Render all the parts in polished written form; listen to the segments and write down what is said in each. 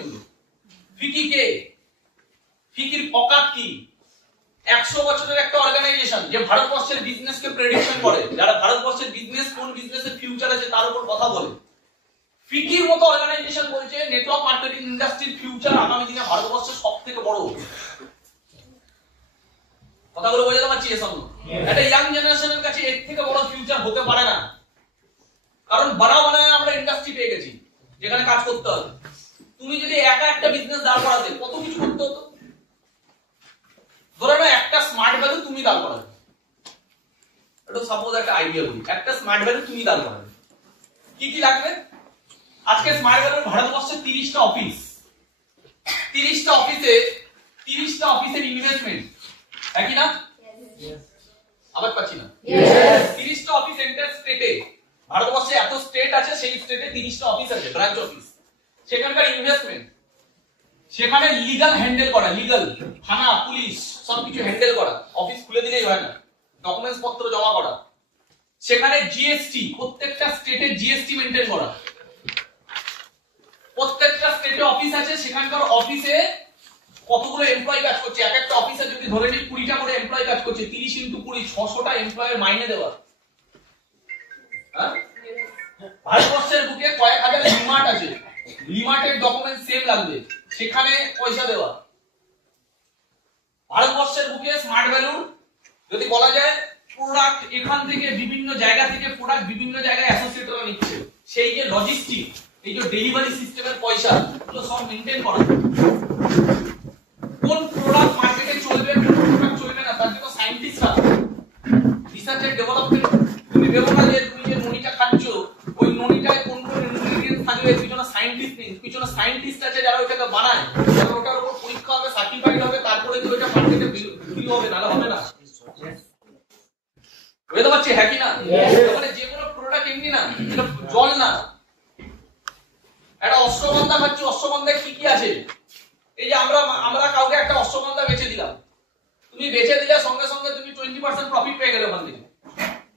এগুলো? ফিকি কে? ফিকির অকাত কি? 100 বছরের একটা অর্গানাইজেশন যে ভারতবর্ষের বিজনেসকে প্রেডিকশন করে, যারা ভারতবর্ষের বিজনেস কোন বিজনেসের ফিউচার আছে তার উপর কথা বলে। ফিকির মতো অর্গানাইজেশন বলছে নেটওয়ার্ক মার্কেটিং ইন্ডাস্ট্রির ফিউচার আগামী দিনে ভারতবর্ষের সবথেকে বড়। কথাগুলো বোঝাতে পারছি? একটা ইয়াং জেনারেশনের কাছে এর থেকে বড় ফিউচার হতে পারে না, কারণ বানায় আমরা ইন্ডাস্ট্রি পেয়ে গেছি যেখানে কাজ করতে হবে। তুমি যদি একা একটা বিজনেস দাঁড় করাতে কত কিছু করতে হতো। ধরো না একটা স্মার্ট ভ্যালু তুমি দাঁড় করাবে, এটা সাপোজ একটা আইডিয়া বলি, একটা স্মার্ট ভ্যালু তুমি দাঁড় করাবে, কি কি লাগবে? আজকে স্মার্ট ভ্যালু ভারতবর্ষে 30টা অফিস, 30টা অফিসের ইনভেস্টমেন্ট একই না? আবার পাচ্ছি না। 30টা অফিস এন্টার স্টেটে, ভারতবর্ষে এত স্টেট আছে, সেই স্টেটে 30টা অফিস আছে, ব্রাঞ্চ অফিস, সেখানকার ইনভেস্টমেন্ট, সেখানে লিগ্যাল হ্যান্ডেল করা, লিগ্যাল থানা পুলিশ সবকিছু হ্যান্ডেল করা, অফিস খুলে দিলেই হয় না, ডকুমেন্টস পত্র জমা করা, সেখানে জিএসটি, প্রত্যেকটা স্টেটে জিএসটি মেইনটেইন করা, প্রত্যেকটা স্টেটে অফিস আছে, সেখানকার অফিসে কতগুলো এমপ্লয়ি কাজ করছে, এক একটা অফিসে যদি ধরে নিই 20টা করে এমপ্লয়ি কাজ করছে, 30 × 20 600টা এমপ্লয়ের মাইনে দেওয়া। হ্যাঁ, ভারতবর্ষের বুকে কয়েক হাজার লিমার্ট আছে, লিমার্টের ডকুমেন্ট সেম লাগবে, সেখানে পয়সা দেওয়া। ভারতবর্ষের বুকে স্মার্ট ভ্যালু যদি বলা যায় প্রোডাক্ট এখান থেকে বিভিন্ন জায়গা থেকে প্রোডাক্ট বিভিন্ন জায়গায় অ্যাসোসিয়েটরা নিচ্ছে, সেই যে লজিস্টিক, এই যে ডেলিভারি সিস্টেমের পয়সা, এগুলো সব মেইনটেইন করা। কোন প্রোডাক্ট মার্কেটে চলবে, কোন প্রোডাক্ট চলবে না, তার জন্য সায়েন্টিস্টরা রিসার্চ এন্ড ডেভেলপমেন্ট। তুমি ভেবো না যে তুমি যে ননিটা খাচ্ছ ওই ননিটায় কোন কোন ইনগ্রেডিয়েন্টস থাকবে, পিছনে সায়েন্টিস্ট নেই, পিছনে সায়েন্টিস্ট আছে যারা ওটাকে বানায়, যারা ওটার উপর পরীক্ষা হবে, সার্টিফাইড হবে, তারপরে কি ওটা মার্কেটে বিক্রি হবে, নালে হবে না। বুঝতে পারছি? হ্যাঁ কি না? মানে যে কোনো প্রোডাক্ট এমনি না, এটা জল না। একটা অশ্বগন্ধা খাচ্ছি, অশ্বগন্ধায় কি কি আছে? এই যে আমরা কাউকে একটা অশ্বগন্ধা বেচে দিলাম, তুমি বেচে দিলে সঙ্গে সঙ্গে তুমি 20% প্রফিট পেয়ে গেলে ওখান থেকে।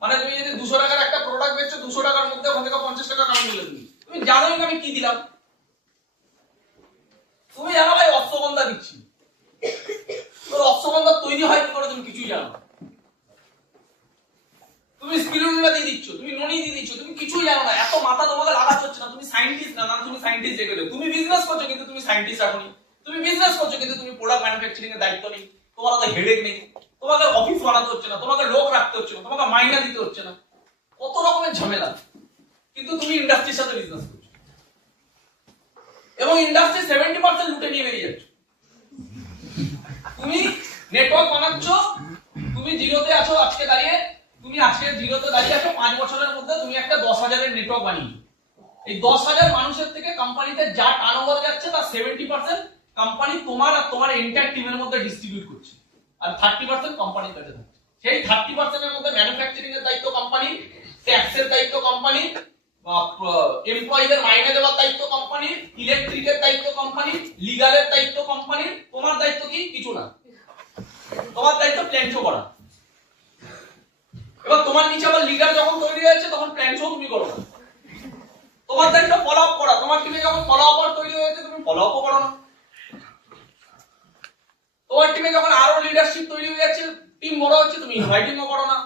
মানে তুমি যদি 200 টাকার একটা প্রোডাক্ট বেচছো, 200 টাকার মধ্যে ওখান থেকে 50 টাকা কামাই নিলে তুমি জানোই আমি কি দিলাম। তুমি জানো ভাই অশ্বগন্ধা দিচ্ছি, তোর অশ্বগন্ধা তৈরি হয় কি করে তুমি কিছুই জানো না। তুমি স্পিরুলিনা দিয়ে দিচ্ছ, তুমি ননি দিয়ে দিচ্ছ, তুমি কিছুই জানো না। এত মাথা তোমাকে লাগাতে হচ্ছে না, তুমি সায়েন্টিস্ট না, তুমি সায়েন্টিস্ট রেখে দেবে। তুমি বিজনেস করছো কিন্তু তুমি সায়েন্টিস্ট রাখোনি, তুমি বিজনেস করছো কিন্তু তুমি প্রোডাক্ট ম্যানুফ্যাকচারিং এর দায়িত্ব নেই, তোমার হাতে হেডেক নেই, তোমাকে অফিস বানাতে হচ্ছে না, তোমাকে লোক রাখতে হচ্ছে না, তোমাকে মাইনা দিতে হচ্ছে না, কত রকমের ঝামেলা। কিন্তু তুমি ইন্ডাস্ট্রির সাথে বিজনেস করছো এবং ইন্ডাস্ট্রি 70% লুটে নিয়ে বেরিয়ে যাচ্ছ। তুমি নেটওয়ার্ক বানাচ্ছ, তুমি জিরোতে আছো আজকে দাঁড়িয়ে, তুমি আজকে জিরোতে দাঁড়িয়ে আছো, 5 বছরের মধ্যে তুমি একটা 10,000-এর নেটওয়ার্ক বানিয়েছো। এই 10,000 মানুষের থেকে কোম্পানিতে যা টার্নওভার যাচ্ছে তার 70% কোম্পানি তোমার আর তোমার এন্টায়ার টিমের মধ্যে ডিস্ট্রিবিউট করছে, আর 30% কোম্পানির কাছে থাকছে। সেই 30% এর মধ্যে ম্যানুফ্যাকচারিং এর দায়িত্ব কোম্পানি, ট্যাক্সের দায়িত্ব কোম্পানি, এমপ্লয়িদের মাইনে দেওয়ার দায়িত্ব কোম্পানি, ইলেকট্রিকের দায়িত্ব কোম্পানি, লিগ্যালের দায়িত্ব কোম্পানি। তোমার দায়িত্ব কি? কিছু না, তোমার দায়িত্ব প্ল্যান শো করা। এবার তোমার নিচে আবার লিডার যখন তৈরি হয়েছে তখন প্ল্যান শো তুমি করো না, তোমার দায়িত্ব ফলো আপ করা। তোমার টিমে যখন ফলো আপ তৈরি হয়েছে তুমি ফলো আপও করো না। তোমার টিমে যখন আরো লিডারশিপ তৈরি হয়ে যাচ্ছে, টিম বড় হচ্ছে, তুমি ইনভাইটিংও করো না।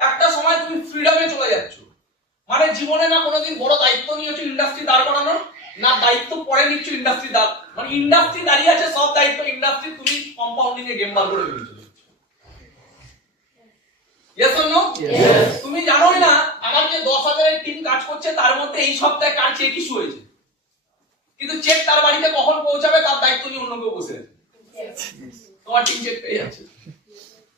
একটা সময় তুমি ফ্রিডমে চলে যাচ্ছ, মানে জীবনে না কোনোদিন বড় দায়িত্ব নিয়েছো ইন্ডাস্ট্রি দাঁড় করানোর, না দায়িত্ব পরে নিচ্ছ ইন্ডাস্ট্রি দাঁড়, মানে ইন্ডাস্ট্রি দাঁড়িয়ে আছে, সব দায়িত্ব ইন্ডাস্ট্রি, তুমি কম্পাউন্ডিং এ গেম বার করে ফেলছো। Yes or no? Yes. তুমি জানোই না আমার যে 10,000-এর টিম কাজ করছে তার মধ্যে এই সপ্তাহে কার চেক ইস্যু হয়েছে, কিন্তু চেক তার বাড়িতে কখন পৌঁছাবে তার দায়িত্ব নিয়ে অন্য কেউ বসে আছে। তোমার টিম চেক পেয়ে যাচ্ছে,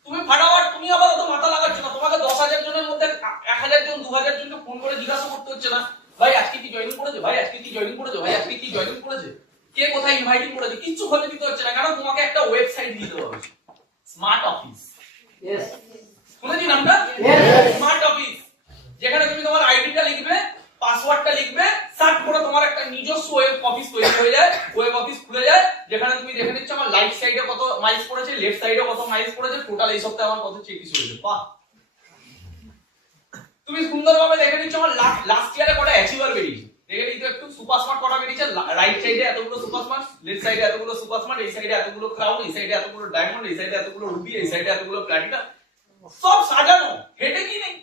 তুমি ফাটাফাট, তুমি আবার তো মাথা লাগাচ্ছ না। তোমাকে 10,000 জনের মধ্যে 1,000 জন 2,000 জনকে ফোন করে জিজ্ঞাসা করতে হচ্ছে না, ভাই আজকে কি জয়েনিং করেছে, ভাই আজকে কি জয়েনিং করেছে, ভাই আজকে কি জয়েনিং করেছে, কে কোথায় ইনভাইটিং করেছে, কিছু খোঁজ দিতে হচ্ছে না। কারণ তোমাকে একটা ওয়েবসাইট দিয়ে দেওয়া হয়েছে, স্মার্ট অফিস। यस, শুনেছি নামটা? স্মার্ট অফিস, যেখানে তুমি তোমার আইডিটা লিখবে, পাসওয়ার্ডটা লিখবে, সার্চ করে তোমার একটা নিজস্ব ওয়েব অফিস তৈরি হয়ে যায়, ওয়েব অফিস খুলে যায়, যেখানে তুমি দেখে নিচ্ছ আমার রাইট সাইডে কত মাইলস পড়েছে, লেফট সাইডে কত মাইলস পড়েছে, টোটাল এই সপ্তাহে আমার কত চেক ইস্যু হয়েছে। বাহ, তুমি সুন্দরভাবে দেখে নিচ্ছ আমার লাস্ট ইয়ারে কত অ্যাচিভার বেরিয়েছে, দেখে নিই তো একটু সুপার স্মার্ট কটা বেরিয়েছে, রাইট সাইডে এতগুলো সুপার স্মার্ট, লেফট সাইডে এতগুলো সুপার স্মার্ট, এই সাইডে এতগুলো ক্রাউন, এই সাইডে এতগুলো ডায়মন্ড, এই সাইডে এতগুলো রুবি, এই সাইডে এতগুলো প্ল্যাটিনাম, সব সাজানো, হেডে কি নেই।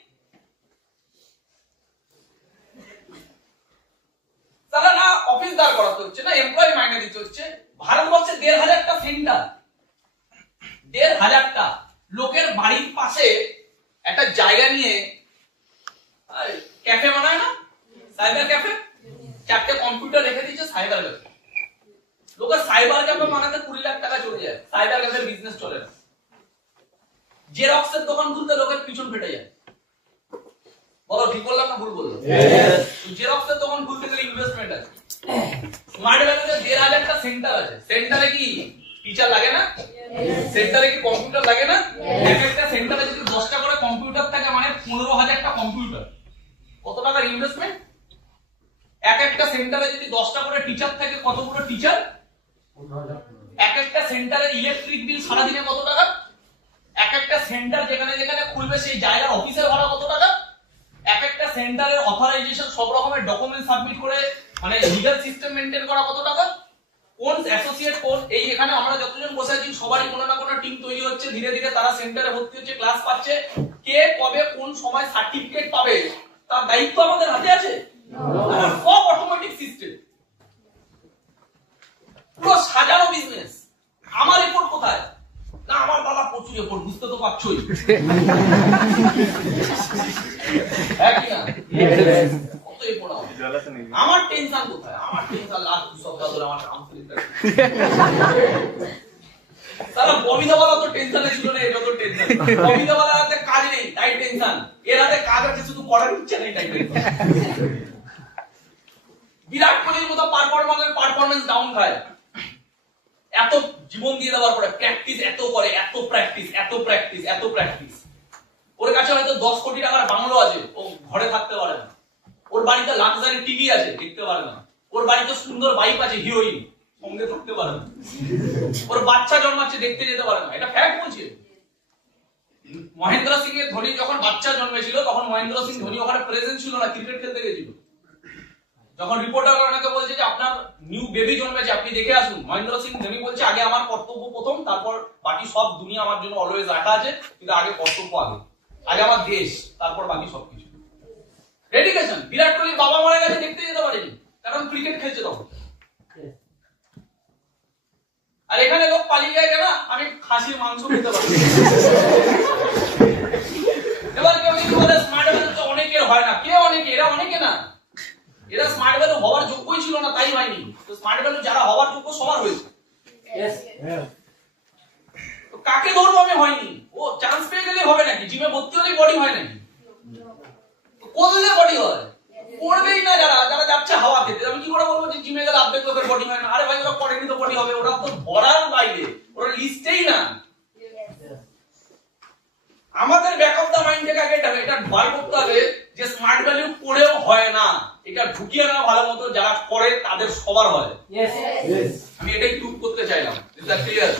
তাহলে না অফিস দাঁড় করাতে হচ্ছে, না এমপ্লয়ি মাইনে দিতে হচ্ছে। ভারতবর্ষে ১,৫০০টা সেন্টার, ১,৫০০টা লোকের বাড়ির পাশে একটা জায়গা নিয়ে ক্যাফে বানায় না, সাইবার ক্যাফে, 4টে কম্পিউটার রেখে দিচ্ছে সাইবার ক্যাফে। লোকের সাইবার ক্যাফে বানাতে 20 লাখ টাকা চলে যায়, সাইবার ক্যাফের বিজনেস চলে না। জেরক্সের দোকান খুলতে লোকের পিছন ফেটে যায়। বলো ঠিক বললাম না ভুল বললাম? জেরক্সের দোকান খুলতে গেলে ইনভেস্টমেন্ট আছে। স্মার্ট ভ্যালিতে ১,৫০০টা সেন্টার আছে, সেন্টারে কি টিচার লাগে না? সেন্টারে কি কম্পিউটার লাগে না? এক একটা সেন্টারে যদি 10টা করে কম্পিউটার থাকে মানে 15,০০০টা কম্পিউটার, কত টাকার ইনভেস্টমেন্ট? এক একটা সেন্টারে যদি 10টা করে টিচার থাকে, কতগুলো টিচার? এক একটা সেন্টারের ইলেকট্রিক বিল সারাদিনে কত টাকা? এক একটা সেন্টার যেখানে যেখানে খুলবে সেই জায়গার অফিসের ভাড়া কত টাকা? এক একটা সেন্টারের অথরাইজেশন, সব রকমের ডকুমেন্ট সাবমিট করে মানে লিগ্যাল সিস্টেম মেইনটেইন করা কত টাকা? কোন অ্যাসোসিয়েট কোন, এই এখানে আমরা যতজন বসে আছি সবারই কোনো না কোনো টিম তৈরি হচ্ছে, ধীরে ধীরে তারা সেন্টারে ভর্তি হচ্ছে, ক্লাস পাচ্ছে। কে কবে কোন সময় সার্টিফিকেট পাবে তার দায়িত্ব আমাদের হাতে আছে? সব অটোমেটিক সিস্টেম, পুরো সাজানো বিজনেস। আমার রিপোর্ট কোথায়? না আমার দাদা প্রচুর রিপোর্ট, বুঝতে তো পারছোই। কত রিপোর্ট আমার টেনশন কোথায়? আমার টেনশন লাখ 2 সপ্তাহ ধরে আমার কাউন্সিলিংটা। তারা ববিদাওয়ালা তো টেনশনে ছিল না, এটা তো টেনশন। ববিদাওয়ালার হাতে কাজ নেই তাই টেনশন, এর হাতে কাজ আছে শুধু করার ইচ্ছা নেই তাই টেনশন। বিরাট কোহলির মতো পারফরম্যান্স ডাউন খায়, এত জীবন দিয়ে দেওয়ার পরে প্র্যাকটিস এত করে, এত প্র্যাকটিস, এত প্র্যাকটিস, এত প্র্যাকটিস। ওর কাছে হয়তো 10 কোটি টাকার বাংলো আছে, ও ঘরে থাকতে পারে না। ওর বাড়িতে লাক্সারি টিভি আছে, দেখতে পারে না। ওর বাড়িতে সুন্দর বাইক আছে, হিরোইন, সঙ্গে থাকতে পারে না। ওর বাচ্চা জন্মাচ্ছে, দেখতে যেতে পারে না। এটা ফ্যাক্ট বলছে। মহেন্দ্র সিং এর ধোনি যখন বাচ্চা জন্মেছিল তখন মহেন্দ্র সিং ধোনি ওখানে প্রেজেন্ট ছিল না, ক্রিকেট খেলতে গেছিল। যখন রিপোর্টার ওনাকে বলছে যে আপনার নিউ বেবি জন্মেছে, আপনি দেখে আসুন, মহেন্দ্র সিং ধোনি বলছে আগে আমার কর্তব্য প্রথম, তারপর বাকি সব দুনিয়া আমার জন্য অলওয়েজ রাখা আছে, কিন্তু আগে কর্তব্য আগে, আগে আমার দেশ, তারপর বাকি সবকিছু। ডেডিকেশন। বিরাট কোহলির বাবা মারা গেছে, দেখতে যেতে পারেনি, কারণ ক্রিকেট খেলছে তখন। আর এখানে লোক পালিয়ে যায় কেন? আমি খাসির মাংস খেতে পারি। এবার কেউ যদি বলে স্মার্ট ভ্যালু তো অনেকের হয় না, কে অনেকে? এরা অনেকে না, এরা স্মার্ট ভ্যালু হওয়ার যোগ্যই ছিল না, তাই হয়নি। তো স্মার্ট ভ্যালু যারা হওয়ার যোগ্য সবার হয়েছে। তো কাকে ধরবো আমি? হয়নি। ও চান্স পেয়ে গেলেই হবে নাকি? জিমে ভর্তি হলেই বডি হয় নাকি? করলে বডি হয়, করবেই না যারা যারা যাচ্ছে হাওয়া খেতে। আমি কি করে বলবো যে জিমে গেলে অর্ধেক লোকের বডি হয় না? আরে ভাই ওরা করেনি তো বডি হবে, ওরা তো ধরার বাইরে, ওরা লিস্টেই না। আমাদের ব্যাক অফ দা মাইন্ড থেকে আগে এটা বার করতে হবে যে স্মার্ট ভ্যালু করেও হয় না, এটা ঢুকিয়ে না ভালো মতো, যারা করে তাদের সবার হয়। আমি এটাই প্রুভ করতে চাইলাম। Is that clear?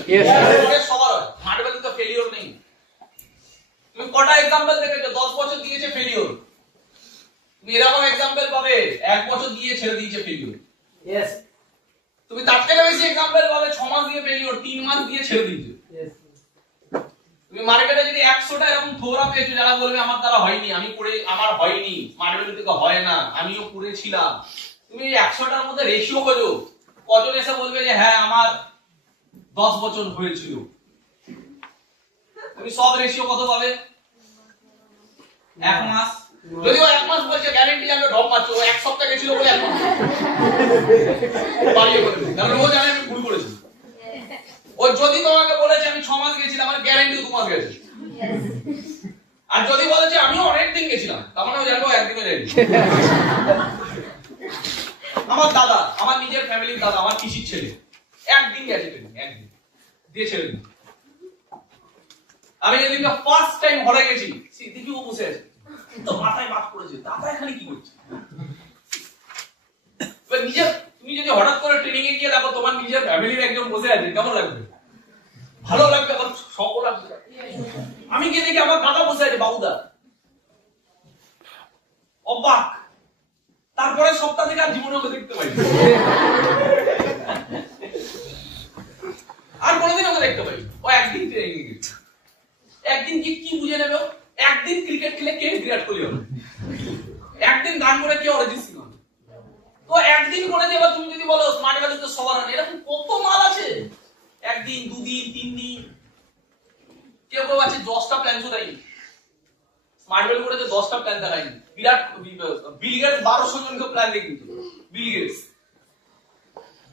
সবার হয়, স্মার্ট ভ্যালু তো ফেলিওর নেই। তুমি কটা एग्जांपल দেখেছো 10 বছর দিয়েছে ফেলিওর? তুমি এরকম एग्जांपल পাবে 1 বছর দিয়ে ছেড়ে দিয়েছে ফেলিওর। তুমি তার থেকে বেশি एग्जांपल পাবে 6 মাস দিয়ে ফেলিওর, 3 মাস দিয়ে ছেড়ে দিয়েছে। তুমি মার্কেটে যদি 100টা এরকম থোড়া পেয়েছো যারা বলবে আমার দ্বারা হয়নি, আমি করে আমার হয়নি, স্মার্ট ভ্যালু থেকে হয় না, আমিও করেছিলাম। তুমি 100টার মধ্যে রেশিও খোঁজো, কজন এসে বলবে যে হ্যাঁ আমার 10 বছর হয়েছিল। তুমি সব রেশিও কত পাবে? 1 মাস। যদিও 1 মাস বলছে, গ্যারান্টি জানবে ঢপ মারছো, 1 সপ্তাহ গেছিল বলে 1 মাস বাড়িয়ে বলবে, কারণ ও জানে আমি ভুল করেছি। ও যদি তোমাকে বলেছে আমি 6 মাস গেছিলাম, আমার গ্যারান্টি 2 মাস গেছে। আর যদি বলেছে আমিও অনেক দিন গেছিলাম, তার মানে ও জানবে একদিনও যায়নি। আমার দাদা, আমার নিজের ফ্যামিলির দাদা, আমার পিসির ছেলে একদিন গেছে, একদিন দিয়ে ছেড়ে দিন। আমি যেদিন ফার্স্ট টাইম ঘরে গেছি, দেখি ও বসে আছে, তো মাথায় বাত করেছে, দাদা এখানে কি করছে? নিজের তুমি যদি হঠাৎ করে ট্রেনিং এ গিয়ে দেখো তোমার নিজের ফ্যামিলির একজন বসে আছে, কেমন লাগবে? ভালো লাগবে, আবার শকও লাগবে। আমি গিয়ে দেখি আমার দাদা বসে আছে, বাবুদা, অবাক। তারপরে সপ্তাহ থেকে আর জীবনে ওকে দেখতে পাই আর কোনোদিন ওকে দেখতে পাই। ও একদিন ট্রেনিং গেছে, একদিন কি বুঝে নেবে, একদিন ক্রিকেট খেলে কে বিরাট কোহলি হবে, একদিন গান করে কে অরিজিৎ সিং হবে। তো একদিন করে যে তুমি যদি বলো স্মার্ট ভ্যালু তো সবার এরকম কত মাল আছে, একদিন, দুদিন, 3 দিন, কেউ কেউ আছে 10টা প্ল্যান দেয়নি। স্মার্ট ভ্যালু করে 10টা প্ল্যান দেখায়নি। বিরাট বিল গেটস 1200 জনকে প্ল্যান দেখিয়েছে।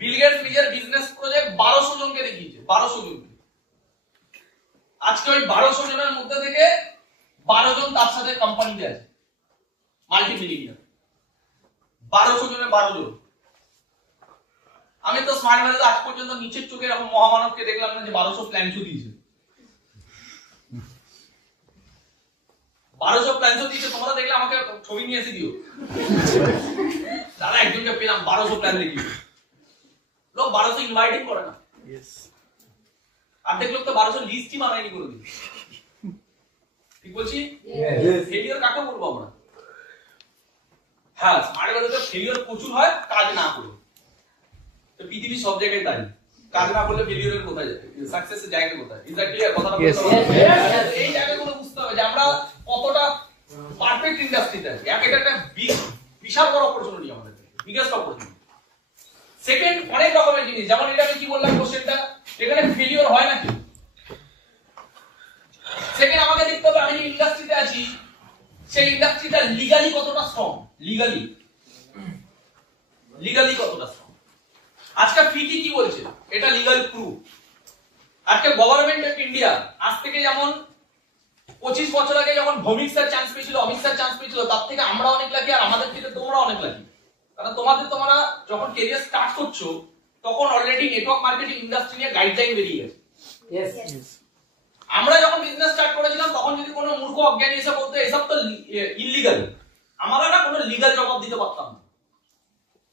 বিল গেটস নিজের বিজনেস প্রজেক্ট 1200 জনকে দেখিয়েছে, 1200 জনকে। আজকে ওই 1200 জনের মধ্যে থেকে 12 জন তার সাথে কোম্পানিতে আছে, মাল্টি মিলিয়নিয়ার। 1200 জনে 12 জন। আমি তো স্মার্ট ভ্যালু আজ পর্যন্ত নিচের চোখে এরকম মহামানবকে দেখলাম না যে 1200 প্ল্যান দিয়েছে। 1200 প্ল্যান দিয়েছে, তোমরা দেখলে আমাকে ছবি নিয়ে এসে দিও, তারা একজনকে পেলাম 1200 প্ল্যান দেখিয়ে। লোক 1200 ইনভাইটিং করে না, অর্ধেক লোক তো 1200 লিস্টই বানায়নি কোনোদিন। ঠিক বলছি? ফেলিওর কাকে বলবো আমরা? হ্যাঁ, স্মার্ট ভ্যালুতে ফেলিওর প্রচুর হয় কাজ না করে। তো পৃথিবী সব জায়গায় তাই, কাজ না করলে ফেলিওরের কোথায় যায়, সাকসেসের জায়গা কোথায়? Is that clear? কথাটা বুঝতে হবে। এই জায়গাগুলো বুঝতে হবে যে আমরা কতটা পারফেক্ট ইন্ডাস্ট্রিতে আছি। এটা একটা বিশাল বড় অপরচুনিটি আমাদের, বিগেস্ট অপরচুনিটি। সেকেন্ড, অনেক রকমের জিনিস, যেমন এটা আমি কি বললাম কোশ্চেনটা, এখানে ফেলিওর হয় নাকি? সেকেন্ড, আমাকে দেখতে হবে আমি যে ইন্ডাস্ট্রিতে আছি সেই ইন্ডাস্ট্রিটা লিগালি কতটা স্ট্রং, লিগালি কতটা স্ট্রং। আজকে ফিটি কি বলছে, এটা লিগাল প্রুফ। আজকে গভর্নমেন্ট অফ ইন্ডিয়া আজ থেকে যেমন 25 বছর আগে যখন ভৌমিক স্যার চান্স পেয়েছিল, অমিত স্যার চান্স পেয়েছিল, তার থেকে আমরা অনেক লাকি, আর আমাদের থেকে তোমরা অনেক লাকি। কারণ তোমরা যখন ক্যারিয়ার স্টার্ট করছো তখন অলরেডি নেটওয়ার্ক মার্কেটিং ইন্ডাস্ট্রি নিয়ে গাইডলাইন বেরিয়ে গেছে। আমরা যখন বিজনেস স্টার্ট করেছিলাম তখন যদি কোনো মূর্খ অজ্ঞানী এসে বলতো এসব তো ইল্লিগাল, আমরা না কোনো লিগাল জবাব দিতে পারতাম না,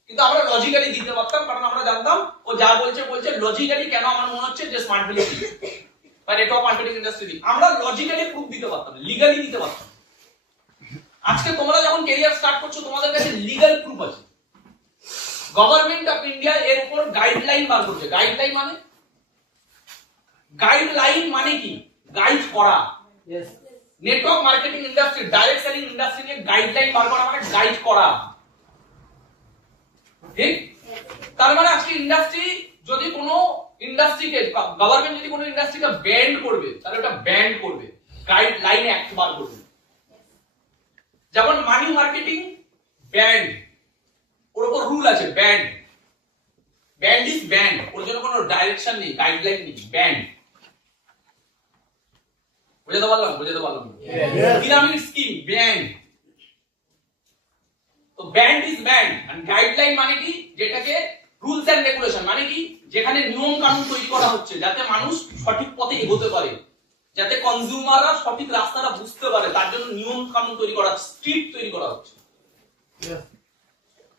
কিন্তু আমরা লজিক্যালি দিতে পারতাম। কারণ আমরা জানতাম ও যা বলছে লজিক্যালি। কেন আমার মনে হচ্ছে যে স্মার্ট ভ্যালু বা নেটওয়ার্ক মার্কেটিং ইন্ডাস্ট্রি, আমরা লজিক্যালি প্রুফ দিতে পারতাম, লিগালি দিতে পারতাম। আজকে তোমরা যখন ক্যারিয়ার স্টার্ট করছো তোমাদের কাছে লিগাল প্রুফ আছে। গভর্নমেন্ট অফ ইন্ডিয়া এর উপর গাইডলাইন বার করছে। গাইডলাইন মানে কি? গাইড করা। Network marketing industry, direct selling industry নিয়ে গাইডলাইন বার করা মানে গাইড করা। ঠিক? তার মানে আজকে ইন্ডাস্ট্রি যদি কোনো ইন্ডাস্ট্রিকে, গভর্নমেন্ট যদি কোনো ইন্ডাস্ট্রিকে ব্যান্ড করবে তাহলে ওটা ব্যান্ড করবে, গাইডলাইনে অ্যাক্ট বার করবে। যেমন মানি মার্কেটিং ব্যান্ড, ওর উপর রুল আছে, ব্যান্ড ইজ ব্যান্ড, ওর জন্য কোনো ডাইরেকশন নেই, গাইডলাইন নেই, ব্যান্ড। বুঝাতে পারলাম? Pyramid scheme banned. তো banned is banned, and guideline মানে কি? যেটাকে রুলস এন্ড রেগুলেশন মানে কি? যেখানে নিয়ম কানুন তৈরি করা হচ্ছে যাতে মানুষ সঠিক পথে এগোতে পারে, যাতে কনজিউমাররা সঠিক রাস্তাটা বুঝতে পারে, তার জন্য নিয়ম কানুন তৈরি করা, স্ক্রিপ্ট তৈরি করা হচ্ছে।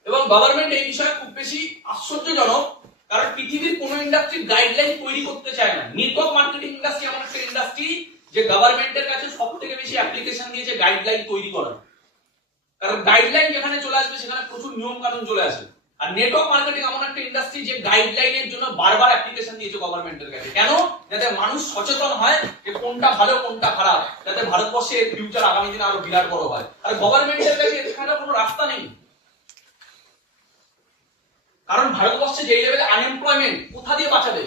এবং গভর্নমেন্ট এই বিষয়ে খুব বেশি আশ্চর্যজনক, কারণ পৃথিবীর কোন ইন্ডাস্ট্রি গাইডলাইন তৈরি করতে চায় না। নেটওয়ার্ক মার্কেটিং ইন্ডাস্ট্রি এমন একটা ইন্ডাস্ট্রি যে গভর্নমেন্টের কাছে সবথেকে বেশি অ্যাপ্লিকেশন দিয়েছে গাইডলাইন তৈরি করার। কারণ গাইডলাইন যেখানে চলে আসবে সেখানে প্রচুর নিয়ম কানুন চলে আসে। আর নেটওয়ার্ক মার্কেটিং এমন একটা ইন্ডাস্ট্রি যে গাইডলাইনের জন্য বারবার অ্যাপ্লিকেশন দিয়েছে গভর্নমেন্টের কাছে। কেন? যাতে মানুষ সচেতন হয় যে কোনটা ভালো কোনটা খারাপ, যাতে ভারতবর্ষের ফিউচার আগামী দিনে আরো বিরাট বড় হয়। আর গভর্নমেন্টের কাছে এখানে কোনো রাস্তা নেই, কারণ ভারতবর্ষে যে লেভেলে আনএমপ্লয়মেন্ট, কোথা দিয়ে বাঁচাবে?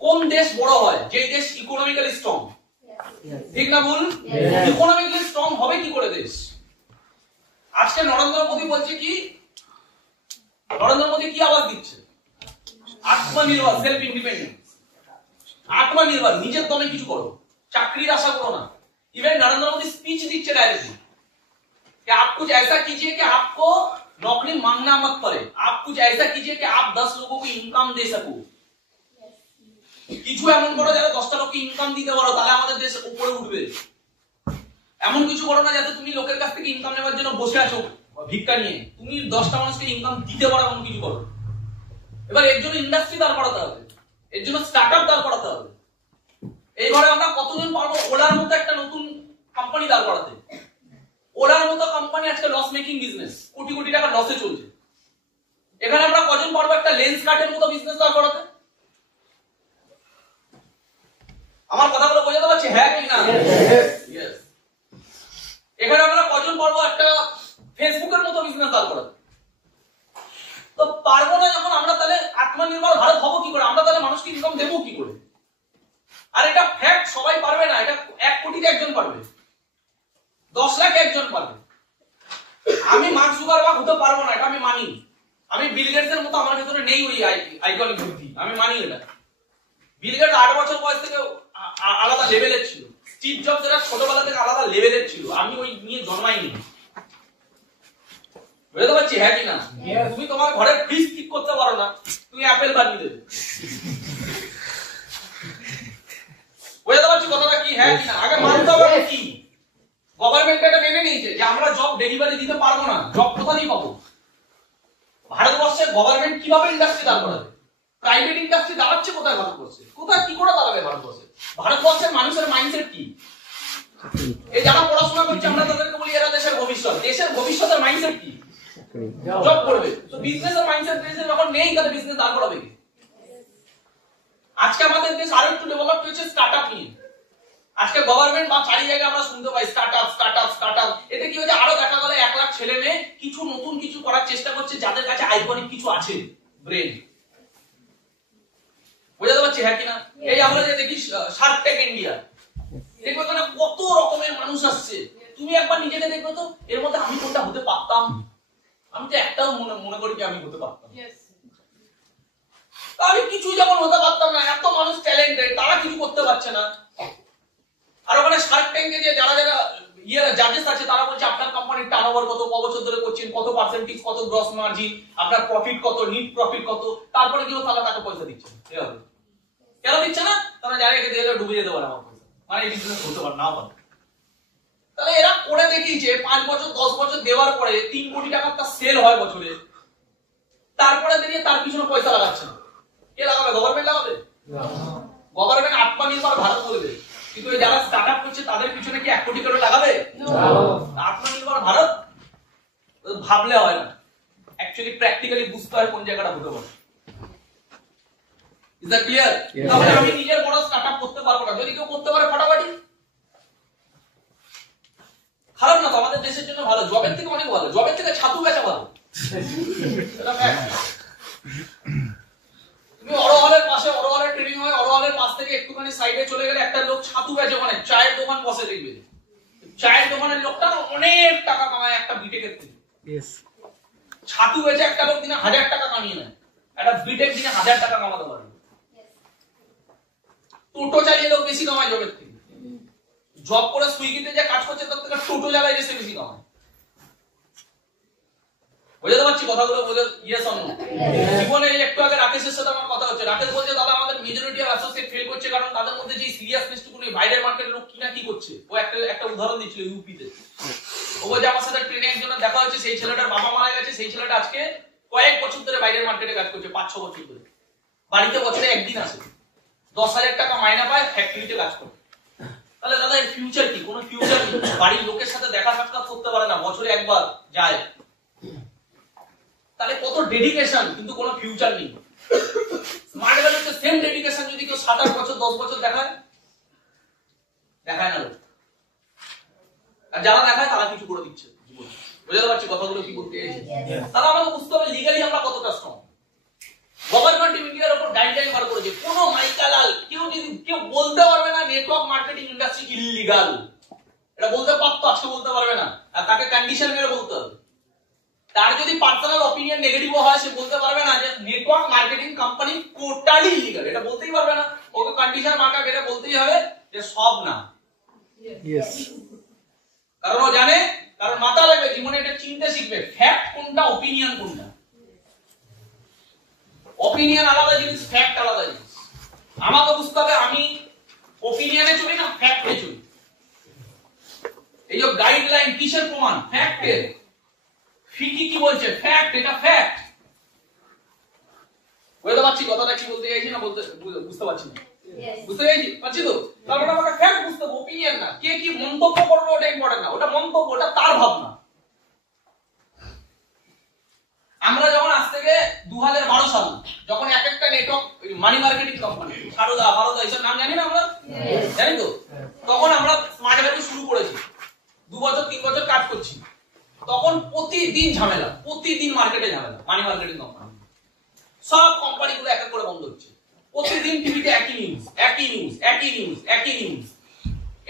কোন দেশ বড় হয়? যে দেশ ইকোনমিক্যালি স্ট্রং। ঠিক না ভুল? ইকোনমিক্যালি স্ট্রং হবে কি করে দেশ? আজকে নরেন্দ্র মোদী বলছে কি, নরেন্দ্র মোদী কি আওয়াজ দিচ্ছে? আত্মনির্ভর, সেলফ ইন্ডিপেন্ডেন্স। আত্মনির্ভর, নিজের দমে কিছু করো, চাকরির আশা করো না। इवन नरेंद्र मोदी स्पीच दीजिए डायरेक्टली कि आप कुछ ऐसा कीजिए कि आपको नौकरी मांगना मत पड़े, आप कुछ ऐसा कीजिए कि आप 10 लोगों को इनकम दे सको। কিছু এমন করো যাতে 10টা লোককে ইনকাম দিতে পারো, তাহলে আমাদের দেশ উপরে উঠবে। এমন কিছু করো না যাতে তুমি লোকের কাছ থেকে ইনকাম নেওয়ার জন্য বসে আছো ভিক্ষা নিয়ে, তুমি 10টা মানুষকে ইনকাম দিতে পারো এমন কিছু করো। এবার এর জন্য ইন্ডাস্ট্রি দাঁড় করাতে হবে, এর জন্য স্টার্টআপ দাঁড় করাতে হবে। এই ঘরে আমরা কতজন পারবো ওলার মতো একটা নতুন কোম্পানি দাঁড় করাতে? ওলার মতো কোম্পানি আজকে loss making business, crore crore টাকা লসে চলছে। এখানে আমরা কজন পারবো একটা লেন্স কাটের মতো বিজনেস দাঁড় করাতে? আমার কথাগুলো বোঝাতে পারছি? হ্যাঁ কি না? ইয়েস। এখানে আমরা কজন পারবো একটা ফেসবুকের মতো বিজনেস দাঁড় করাতে? তো পারবো না যখন আমরা, তাহলে আত্মনির্ভর ভারত হবো কি করে? আমরা তাহলে মানুষকে ইনকাম দেবো কি করে? আর এটা ফ্যাক্ট, সবাই পারবে না। এটা 1 কোটিতে একজন পারবে, 10 লাখ একজন পারবে। আমি মার্ক জুকারবার্গ হতে পারবো না, এটা আমি মানি। আমি বিল গেটসের মতো আমার ভেতরে নেই ওই আইকনিক বুদ্ধি, আমি মানি এটা। বিল গেটস 8 বছর বয়স থেকে আলাদা লেভেলের ছিল, স্টিভ জবস এরা ছোটবেলা থেকে আলাদা লেভেলের ছিল। আমি ওই নিয়ে জন্মাইনি। বুঝতে পারছি? হ্যাঁ কি না? তুমি তোমার ঘরের ফ্রিজ ঠিক করতে পারো না, তুমি অ্যাপেল বানিয়ে দেবে। বুঝতে পারছি কথাটা কি? হ্যাঁ কি না? আগে মানতে হবে কি গভর্নমেন্ট এটা মেনে নিয়েছে যে আমরা জব ডেলিভারি দিতে পারবো না। জব কোথায় পাবো? ভারতবর্ষের গভর্নমেন্ট কিভাবে ইন্ডাস্ট্রি দাঁড় করাবে? প্রাইভেট ইন্ডাস্ট্রি দাঁড়াচ্ছে কোথায় ভারতবর্ষে? কোথায় কি করে দাঁড়াবে ভারতবর্ষে? ভারতবর্ষের মানুষের মাইন্ডসেট কি? এই যারা পড়াশোনা করছে আমরা তাদেরকে বলি এরা দেশের ভবিষ্যৎ। দেশের ভবিষ্যতের মাইন্ডসেট কি? জব করবে। তো বিজনেসের মাইন্ডসেট দেশে যখন নেই, তাহলে বিজনেস দাঁড় করাবে কি? আজকে আমাদের দেশ আরো একটু ডেভেলপ হয়েছে স্টার্টআপ নিয়ে। আজকে গভর্নমেন্ট বা চারি জায়গায় আমরা শুনতে পাই স্টার্টআপ স্টার্টআপ স্টার্টআপ। এতে কি হচ্ছে? আরো দেখা গেল 1 লাখ ছেলে মেয়ে কিছু নতুন কিছু করার চেষ্টা করছে, যাদের কাছে আইকনিক কিছু আছে, ব্রেন। বুঝতে পারছি? হ্যাঁ কিনা? এই আমরা যে দেখি শার্ক ট্যাঙ্ক ইন্ডিয়া, দেখবে ওখানে কত রকমের মানুষ আসছে। তুমি একবার নিজেকে দেখবে তো, এর মধ্যে আমি কোনটা হতে পারতাম? আমি তো একটাও মনে করি যে আমি হতে পারতাম। আমি কিছু যেমন হতে পারতাম না। এত মানুষ ট্যালেন্টেড, তারা কিছু করতে পারছে না। আর ওখানে শার্ক ট্যাঙ্কে যে যারা জাজেস আছে, তারা বলছে আপনার কোম্পানির টার্নওভার কত, ক বছর ধরে করছেন, কত পার্সেন্টেজ, কত গ্রস মার্জিন, আপনার প্রফিট কত, নিট প্রফিট কত। তারপরে কি তারা তাকে পয়সা দিচ্ছে? কেন দিচ্ছে না? তারা জানে এটা ডুবে যেতে পারে আমার পয়সা, মানে এই বিজনেস হতে পারে না পারে। তাহলে এরা করে দেখিয়েছে 5 বছর 10 বছর দেওয়ার পরে 3 কোটি টাকার তার সেল হয় বছরে। তারপরে দাঁড়িয়ে তার পিছনে পয়সা লাগাচ্ছে না। কে লাগাবে? গভর্নমেন্ট লাগাবে? গভর্নমেন্ট আত্মনির্ভর ভারত বলবে, কিন্তু যারা স্টার্টআপ করছে তাদের পিছনে কি 1 কোটি করে লাগাবে? আত্মনির্ভর ভারত ভাবলে হয় না, অ্যাকচুয়ালি প্র্যাকটিক্যালি বুঝতে হয় কোন জায়গাটা হতে পারে। Is that clear? তাহলে আমি নিজের বড় স্টার্টআপ করতে পারবো না। যদি কেউ করতে পারে ফাটাফাটি, খারাপ না তো, আমাদের দেশের জন্য ভালো। জবের থেকে অনেক ভালো, জবের থেকে ছাতু বেচা ভালো। এটা ফ্যাক্ট। তুমি অরোহলের পাশে, অরোহলের ট্রেনিং হয়, অরোহলের পাশ থেকে একটুখানি সাইডে চলে গেলে একটা লোক ছাতু বেচে, ওখানে চায়ের দোকান বসে, দেখবে চায়ের দোকানের লোকটা অনেক টাকা কামায় একটা বিটেকের থেকে। ছাতু বেচে একটা লোক দিনে 1000 টাকা কামিয়ে নেয়, একটা বিটেক দিনে 1000 টাকা কামাতে পারে। টোটো চালিয়ে লোক বেশি কামায় জবের থেকে। জব করে সুইগিতে যে কাজ করছে তার থেকে টোটো চালায় বেশি কামায়। বুঝতে পারছি কথাগুলো? বুঝে ইয়েস অর নো? জীবনে একটু আগে রাকেশের সাথে আমার কথা হচ্ছে। রাকেশ বলছে দাদা আমাদের মেজরিটি অফ অ্যাসোসিয়েট ফেল করছে, কারণ তাদের মধ্যে যে সিরিয়াসনেসটুকু নেই। বাইরের মার্কেটের লোক কিনা কি করছে, ও একটা উদাহরণ দিচ্ছিল ইউপিতে। ও বলছে আমার সাথে ট্রেনে একজনের দেখা হচ্ছে, সেই ছেলেটার বাবা মারা গেছে, সেই ছেলেটা আজকে কয়েক বছর ধরে বাইরের মার্কেটে কাজ করছে, 5-6 বছর ধরে। বাড়িতে বছরে একদিন আসে, 10,000 টাকা মাইনা পায়, ফ্যাক্টরিতে কাজ করে। তাহলে দাদা এর ফিউচার কি? কোনো ফিউচার নেই। বাড়ির লোকের সাথে দেখা সাক্ষাৎ করতে পারে না, বছরে একবার যায়। তাহলে কত ডেডিকেশন, কিন্তু কোনো ফিউচার নেই। স্মার্ট ভ্যালুতে সেম ডেডিকেশন যদি কেউ 7-8 বছর 10 বছর দেখায় না লোক। আর যারা দেখায় তারা কিছু করে দিচ্ছে জীবনে। বুঝতে পারছি কথাগুলো কি বলতে চাইছি? তাহলে আমাকে বুঝতে হবে লিগালি আমরা কতটা স্ট্রং। গভর্নমেন্ট ইন্ডিয়ার উপর গাইডলাইন বার করেছে, কোন মাইকালাল কেউ বলতে পারবে না নেটওয়ার্ক মার্কেটিং ইন্ডাস্ট্রি ইলিগাল। এটা বলতে পারতো, আজকে বলতে পারবে না। আর তাকে কন্ডিশন মেরে বলতে হবে। তার যদি পার্সোনাল অপিনিয়ন নেগেটিভ হয়, সে বলতে পারবে না যে network marketing company totally illegal, এটা বলতেই পারবে না। ওকে কন্ডিশন মার্কেট এটা বলতেই হবে যে সব না। কারণ ও জানে, কারণ মাথা লাগবে, জীবনে এটা চিনতে শিখবে ফ্যাক্ট কোনটা, অপিনিয়ন কোনটা। অপিনিয়ন আলাদা জিনিস, ফ্যাক্ট আলাদা জিনিস। আমাকে বুঝতে হবে আমি অপিনিয়নে চলি না ফ্যাক্টে চলি। এই যে গাইডলাইন কিসের প্রমাণ? ফ্যাক্টের। ফিকি কি বলছে? ফ্যাক্ট, এটা ফ্যাক্ট। বুঝতে পারছি কথাটা কি বলতে চাইছি না? বুঝতে পারছি না? বুঝতে পারছি তো? তাহলে আমাকে ফ্যাক্ট বুঝতে হবে, ওপিনিয়ন না। কে কি মন্তব্য করবে ওটা ইম্পর্টেন্ট না, ওটা মন্তব্য, ওটা তার ভাবনা। আমরা যখন আজ থেকে 2012 সাল যখন এক একটা network money marketing company Saradha Varda এইসব নাম জানি না আমরা, জানি তো, তখন আমরা স্মার্ট ভ্যালু শুরু করেছি, 2 বছর 3 বছর কাজ করছি। তখন প্রতিদিন ঝামেলা, প্রতিদিন মার্কেটে ঝামেলা, মানি মার্কেটিং কোম্পানি সব কোম্পানিগুলো এক এক করে বন্ধ হচ্ছে। প্রতিদিন টিভিতে একই নিউজ, একই নিউজ, একই নিউজ, একই নিউজ।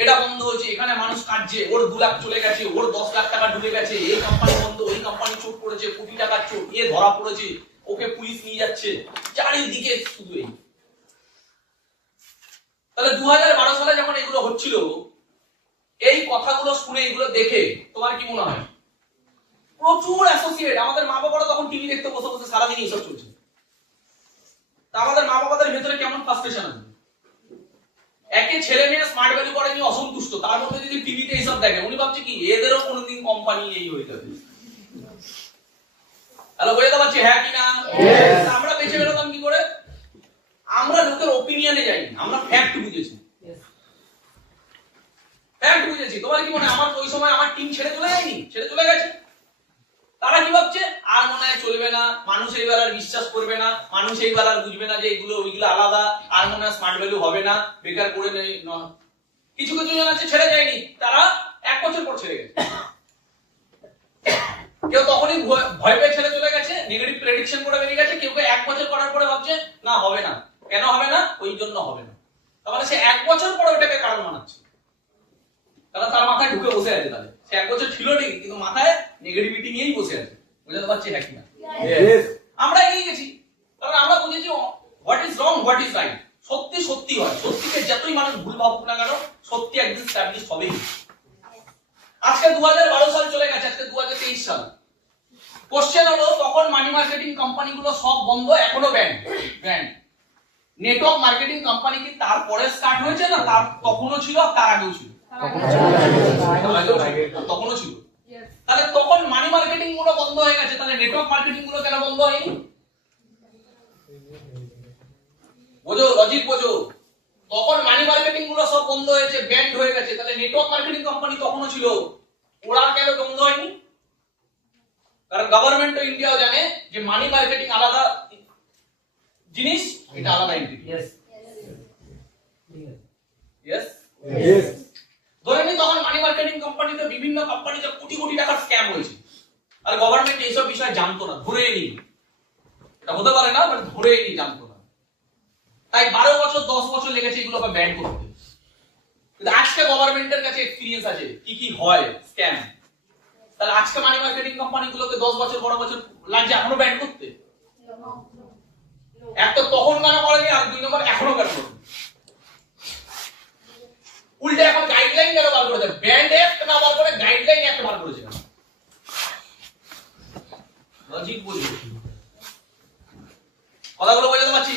এটা বন্ধ হয়েছে, এখানে মানুষ কাটছে, ওর 2 লাখ চলে গেছে, ওর 10 লাখ টাকা ডুবে গেছে, এই কোম্পানি বন্ধ, ওই কোম্পানি চোট করেছে, কোটি টাকার চোট, এ ধরা পড়েছে, ওকে পুলিশ নিয়ে যাচ্ছে, চারিদিকে শুধু এই। তাহলে 2012 সালে যখন এগুলো হচ্ছিল, এই কথাগুলো শুনে, এগুলো দেখে তোমার কি মনে হয়? প্রচুর অ্যাসোসিয়েট, আমাদের মা বাবারা তখন টিভি দেখতে বসে বসে সারাদিন এইসব চলছে। তা আমাদের মা বাবাদের ভেতরে কেমন ফ্রাস্ট্রেশন আছে? একে ছেলে মেয়ে স্মার্ট ভ্যালু করে নিয়ে অসন্তুষ্ট, তার মধ্যে যদি টিভিতে এইসব দেখে, উনি ভাবছে কি এদেরও কোনোদিন কোম্পানি এই হয়ে যাবে। হ্যালো, বুঝতে পারছি হ্যাঁ কি না? আমরা বেঁচে বেরোতাম কি করে? আমরা লোকের ওপিনিয়নে যাইনি, আমরা ফ্যাক্ট বুঝেছি। ফ্যাক্ট বুঝেছি। তোমার কি মনে হয় আমার ওই সময় আমার টিম ছেড়ে চলে যায়নি? ছেড়ে চলে গেছে। তারা কি ভাবছে? আর মনে হয় চলবে না, মানুষ এইবার আর বিশ্বাস করবে না, মানুষ এইবার আর বুঝবে না যে এগুলো ওইগুলো আলাদা, আর মনে হয় স্মার্ট ভ্যালু হবে না, বেকার করে নেই। কিছু কিছু জন আছে ছেড়ে যায়নি, তারা 1 বছর পর ছেড়ে গেছে। কেউ তখনই ভয় পেয়ে ছেড়ে চলে গেছে, নেগেটিভ প্রেডিকশন করে বেরিয়ে গেছে। কেউ 1 বছর করার পরে ভাবছে না হবে না। কেন হবে না? ওই জন্য হবে না। তাহলে সে 1 বছর পরে ওটাকে কারণ মানাচ্ছে, তাহলে তার মাথায় ঢুকে বসে আছে। তাহলে সে 1 বছর ছিল ঠিক, কিন্তু মাথায় নেগেটিভিটি নিয়েই বসে আছে। বুঝতে পারছি না কিনা? আমরা এগিয়ে গেছি, কারণ আমরা বুঝেছি what is wrong, what is right. সত্যি সত্যি হয়, সত্যিকে যতই মানুষ ভুল ভাবুক না কেন, সত্যি একদিন স্ট্যাবলিশ হবেই। আজকে 2012 সাল চলে গেছে, আজকে 2023 সাল। কোশ্চেন হলো, তখন মানি মার্কেটিং কোম্পানিগুলো সব বন্ধ, এখনো ব্যান্ড। নেটওয়ার্ক মার্কেটিং কোম্পানি কি তারপরে স্টার্ট হয়েছে না তার তখনও ছিল, তার আগেও ছিল? তখনও ছিল। তাহলে তখন মানি মার্কেটিং গুলো বন্ধ হয়ে গেছে, তাহলে নেটওয়ার্ক মার্কেটিং গুলো কেন বন্ধ হয়নি? বোঝো, লজিক বোঝো। তখন মানি মার্কেটিং গুলো সব বন্ধ হয়েছে, ব্যান্ড হয়ে গেছে, তাহলে নেটওয়ার্ক মার্কেটিং কোম্পানি তখনও ছিল, ওরা কেন বন্ধ হয়নি? কারণ গভর্নমেন্ট অফ ইন্ডিয়াও জানে যে মানি মার্কেটিং আলাদা জিনিস, এটা আলাদা এন্টিটি। ইয়েস। ধরে নিই তখন মানি মার্কেটিং কোম্পানিতে বিভিন্ন কোম্পানিতে কোটি কোটি টাকার স্ক্যাম হয়েছে, আর গভর্নমেন্ট এইসব বিষয় জানতো না, ধরেই নি। এটা হতে পারে না, মানে ধরেই নি, জানতো না। তাই 12 বছর 10 বছর লেগেছে এগুলোকে ব্যান করতে। কিন্তু আজকে গভর্নমেন্টের কাছে এক্সপেরিয়েন্স আছে কি কি হয় স্ক্যাম। তাহলে আজকে মানি মার্কেটিং কোম্পানিগুলোকে 10 বছর 12 বছর লাগছে এখনো ব্যান করতে? এক তো তখন কেন করেনি, আর 2 নম্বর এখনো কেন করেনি? উল্টে এখন গাইডলাইন কেন বার করেছে? ব্যান্ড অ্যাক্ট না বার করে গাইডলাইন অ্যাক্ট বার করেছে। লজিক বুঝি, কথাগুলো বোঝাতে পারছি?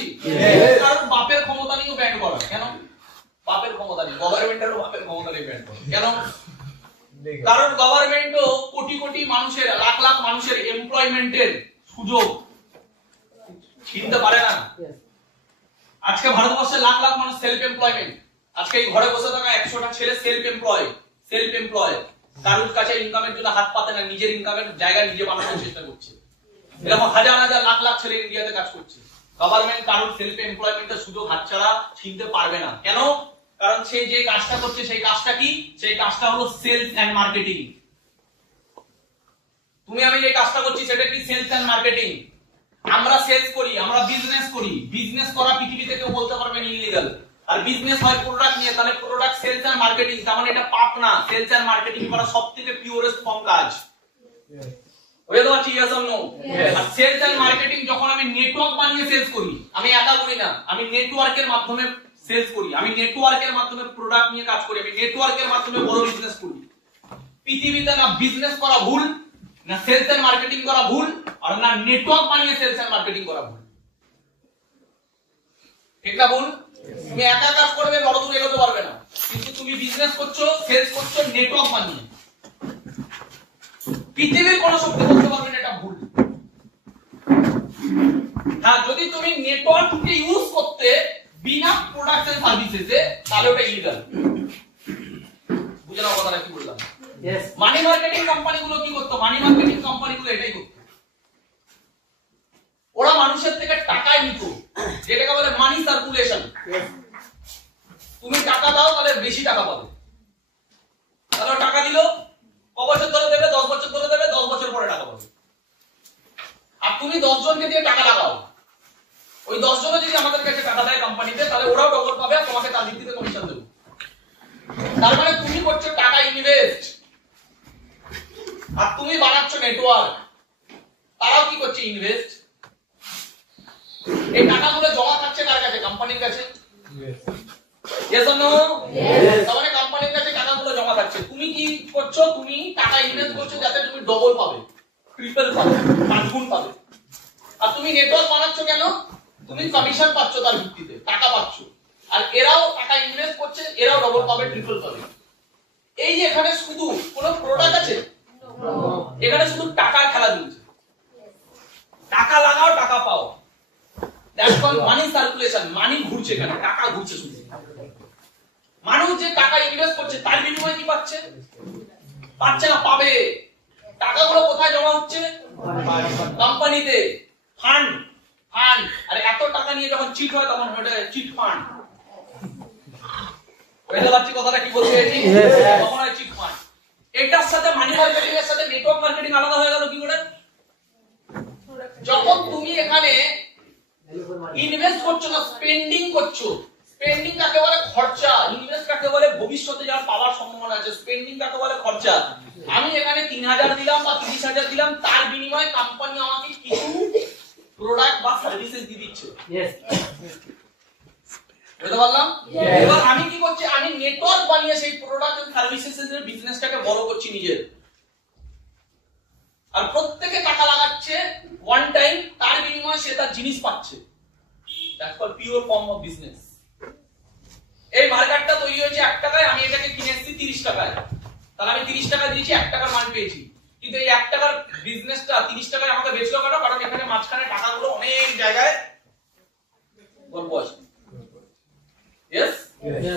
কারণ বাপের ক্ষমতা নিয়ে ব্যান্ড করা। কেন বাপের ক্ষমতা নেই? গভর্নমেন্টেরও বাপের ক্ষমতা নেই ব্যান্ড করা। কেন? কারণ গভর্নমেন্টও কোটি কোটি মানুষের, লাখ লাখ মানুষের এমপ্লয়মেন্টের সুযোগ কিনতে পারে না। আজকে ভারতবর্ষে লাখ লাখ মানুষ সেলফ এমপ্লয়মেন্ট। আজকে এই ঘরে বসে থাকা 100টা ছেলে সেলফ এমপ্লয়, কারোর কাছে ইনকামের জন্য হাত পাতে না, নিজের ইনকামের জায়গা নিজে বানানোর চেষ্টা করছে। এরকম হাজার হাজার লাখ লাখ ছেলে ইন্ডিয়াতে কাজ করছে। গভর্নমেন্ট কারোর সেলফ এমপ্লয়মেন্টের সুযোগ হাতছাড়া ছিনতে পারবে না। কেন? কারণ সে যে কাজটা করছে সেই কাজটা কি? সেই কাজটা হলো সেলস এন্ড মার্কেটিং। তুমি আমি যে কাজটা করছি সেটা কি? Sales and marketing. আমরা সেলস করি, আমরা বিজনেস করি। বিজনেস করা পৃথিবীতে কেউ বলতে পারবেন ইলিগাল। আর বিজনেস হয় প্রোডাক্ট নিয়ে, তাহলে প্রোডাক্ট সেলস এন্ড মার্কেটিং, তার মানে এটা পাপ না। সেলস এন্ড মার্কেটিং করা সবথেকে পিওরেস্ট ফর্ম কাজ। বুঝতে পারছি? Yes or no? আর সেলস এন্ড মার্কেটিং যখন আমি নেটওয়ার্ক বানিয়ে সেলস করি, আমি একা করি না, আমি নেটওয়ার্কের মাধ্যমে সেলস করি, আমি নেটওয়ার্কের মাধ্যমে প্রোডাক্ট নিয়ে কাজ করি, আমি নেটওয়ার্কের মাধ্যমে বড় বিজনেস করি। পৃথিবীতে না বিজনেস করা ভুল, না সেলস এন্ড মার্কেটিং করা ভুল, আর না নেটওয়ার্ক বানিয়ে সেলস এন্ড মার্কেটিং করা ভুল। ঠিক না ভুল? তুমি একা কাজ করবে, বড় দূর এগোতে পারবে না। কিন্তু তুমি বিজনেস করছো, সেলস করছো নেটওয়ার্ক বানিয়ে, পৃথিবীর কোন শক্তি বলতে পারবে না এটা ভুল। হ্যাঁ, যদি তুমি নেটওয়ার্ককে ইউজ করতে বিনা প্রোডাক্ট এন্ড সার্ভিসেসে, তাহলে ওটা ইলিগাল। বুঝে নাও কথাটা কি বললাম। মানি মার্কেটিং কোম্পানিগুলো কি করতো? মানি মার্কেটিং কোম্পানিগুলো এটাই করতো, ওরা মানুষের থেকে টাকাই নিত, যেটাকে বলে মানি সার্কুলেশন। তুমি টাকা দাও তাহলে বেশি টাকা পাবে, তাহলে টাকা দিল, ক বছর ধরে দেবে? 10 বছর ধরে দেবে, 10 বছর পরে টাকা পাবে। আর তুমি 10 জনকে দিয়ে টাকা লাগাও, ওই 10 জনও যদি আমাদের কাছে টাকা দেয় কোম্পানিতে, তাহলে ওরাও ডবল পাবে আর তোমাকে তার ভিত্তিতে কমিশন দেবে। তার মানে তুমি করছো টাকা ইনভেস্ট, আর তুমি বানাচ্ছ নেটওয়ার্ক, তারাও কি করছে? ইনভেস্ট। এই টাকাগুলো জমা থাকছে কার কাছে? কোম্পানির কাছে। Yes or no? তার মানে কোম্পানির কাছে টাকাগুলো জমা থাকছে। তুমি কি করছো? তুমি টাকা ইনভেস্ট করছো যাতে তুমি ডবল পাবে, ট্রিপল পাবে, 5 গুণ পাবে। আর তুমি নেটওয়ার্ক বানাচ্ছ কেন? তুমি কমিশন পাচ্ছ, তার ভিত্তিতে টাকা পাচ্ছ। আর এরাও টাকা ইনভেস্ট করছে, এরাও ডবল পাবে, ট্রিপল পাবে। এই যে এখানে শুধু কোনো প্রোডাক্ট আছে? এখানে শুধু টাকার খেলা চলছে। টাকা লাগাও, টাকা পাও। That's called money circulation. Money ঘুরছে, এখানে টাকা ঘুরছে শুধু। মানুষ যে টাকা ইনভেস্ট করছে তার বিনিময়ে কি পাচ্ছে? পাচ্ছে না, পাবে। টাকাগুলো কোথায় জমা হচ্ছে? কোম্পানিতে। Fund, fund. আর এত টাকা নিয়ে যখন চিট হয় তখন ওটা চিট ফান্ড। বুঝতে পারছি কথাটা কি বলতে চাইছি? তখন হয় চিট ফান্ড। এটার সাথে মানি মার্কেটিং এর সাথে নেটওয়ার্ক মার্কেটিং আলাদা হয়ে গেল কি করে? যখন তুমি এখানে ইনভেস্ট করছো না, স্পেন্ডিং করছো। স্পেন্ডিং কাকে বলে? খরচা। ইনভেস্ট কাকে বলে? ভবিষ্যতে যার পাওয়ার সম্ভাবনা আছে। স্পেন্ডিং কাকে বলে? খরচা। আমি এখানে 3000 দিলাম বা 30000 দিলাম, তার বিনিময়ে কোম্পানি আমাকে কিছু প্রোডাক্ট বা সার্ভিসেস দিয়ে দিচ্ছে। বুঝতে পারলাম? এবার আমি কি করছি? আমি নেটওয়ার্ক বানিয়ে সেই প্রোডাক্ট এন্ড সার্ভিসেস এর বিজনেসটাকে বড় করছি নিজের। আর প্রত্যেকে টাকা লাগাচ্ছে ওয়ান টাইম, তার বিনিময়ে সে তার জিনিস পাচ্ছে। That's called pure form of business. এই মার্কেটটা তৈরি হয়েছে 1 টাকায়, আমি এটাকে কিনেছি 30 টাকায়, তাহলে আমি 30 টাকা দিয়েছি, 1 টাকার মান পেয়েছি। কিন্তু এই 1 টাকার বিজনেসটা 30 টাকায় আমাকে বেচলো কেন? কারণ এখানে মাঝখানে টাকাগুলো অনেক জায়গায় গল্প আছে। ইয়েস,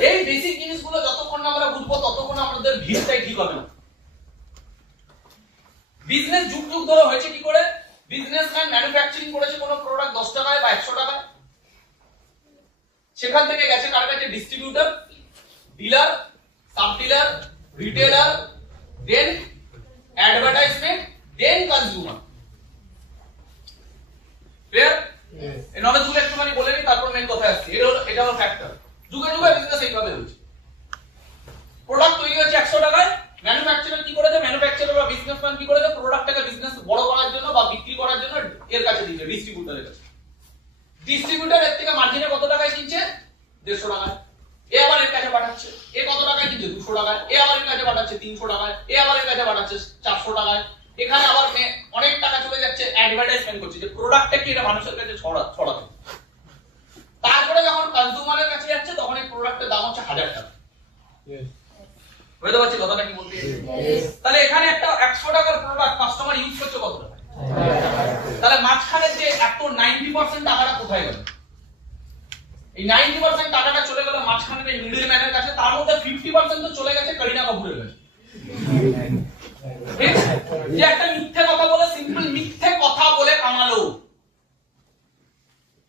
এই বেসিক জিনিসগুলো যতক্ষণ না আমরা বুঝবো ততক্ষণ আমাদের ভিতটাই ঠিক হবে না। বিজনেস যুগ যুগ ধরে হয়েছে কি করে? বিজনেসম্যান ম্যানুফ্যাকচারিং করেছে কোনো প্রোডাক্ট 10 টাকায় বা 100 টাকায়, সেখান থেকে গেছে কার কাছে? Distributor, dealer, sub dealer, retailer, then advertisement, then consumer. Clear? এই নলেজগুলো একটুখানি বলে নিই, তারপর মেইন কথা আসছে। এটা হলো ফ্যাক্টর। যুগে যুগে বিজনেস এইভাবে হয়েছে। প্রোডাক্ট তৈরি হয়েছে 100 টাকায়, ম্যানুফ্যাকচারার কি করেছে? ম্যানুফ্যাকচারার বা বিজনেসম্যান কি করেছে? প্রোডাক্টটাকে বিজনেস বড় করার জন্য বা বিক্রি করার জন্য এর কাছে দিয়েছে, ডিস্ট্রিবিউটরের কাছে। ডিস্ট্রিবিউটর এর থেকে মার্জিনে কত টাকায় কিনছে? 150 টাকায়। এ আবার এর কাছে পাঠাচ্ছে। এ কত টাকায় কিনছে? 200 টাকায়। এ আবার এর কাছে পাঠাচ্ছে 300 টাকায়। এ আবার এর কাছে পাঠাচ্ছে 400 টাকায়। এখানে আবার অনেক টাকা চলে যাচ্ছে অ্যাডভার্টাইজমেন্ট করছে, যে প্রোডাক্টটা কি এটা মানুষের কাছে ছড়াতে। তারপরে যখন কনজিউমারের কাছে যাচ্ছে তখন এই প্রোডাক্টের দাম হচ্ছে 1000 টাকা। বুঝতে পারছি কথাটা কি বলতে? তাহলে এখানে একটা 100 টাকার প্রোডাক্ট কাস্টমার ইউজ করছে কত টাকা? তাহলে মাঝখানে যে এত 90% টাকাটা কোথায় গেল? এই 90% টাকাটা চলে গেল মাঝখানের এই মিডল ম্যানের কাছে। তার মধ্যে 50% তো চলে গেছে করিনা কাপুরের কাছে। যে একটা মিথ্যে কথা বলে, সিম্পল মিথ্যে কথা বলে কামালো।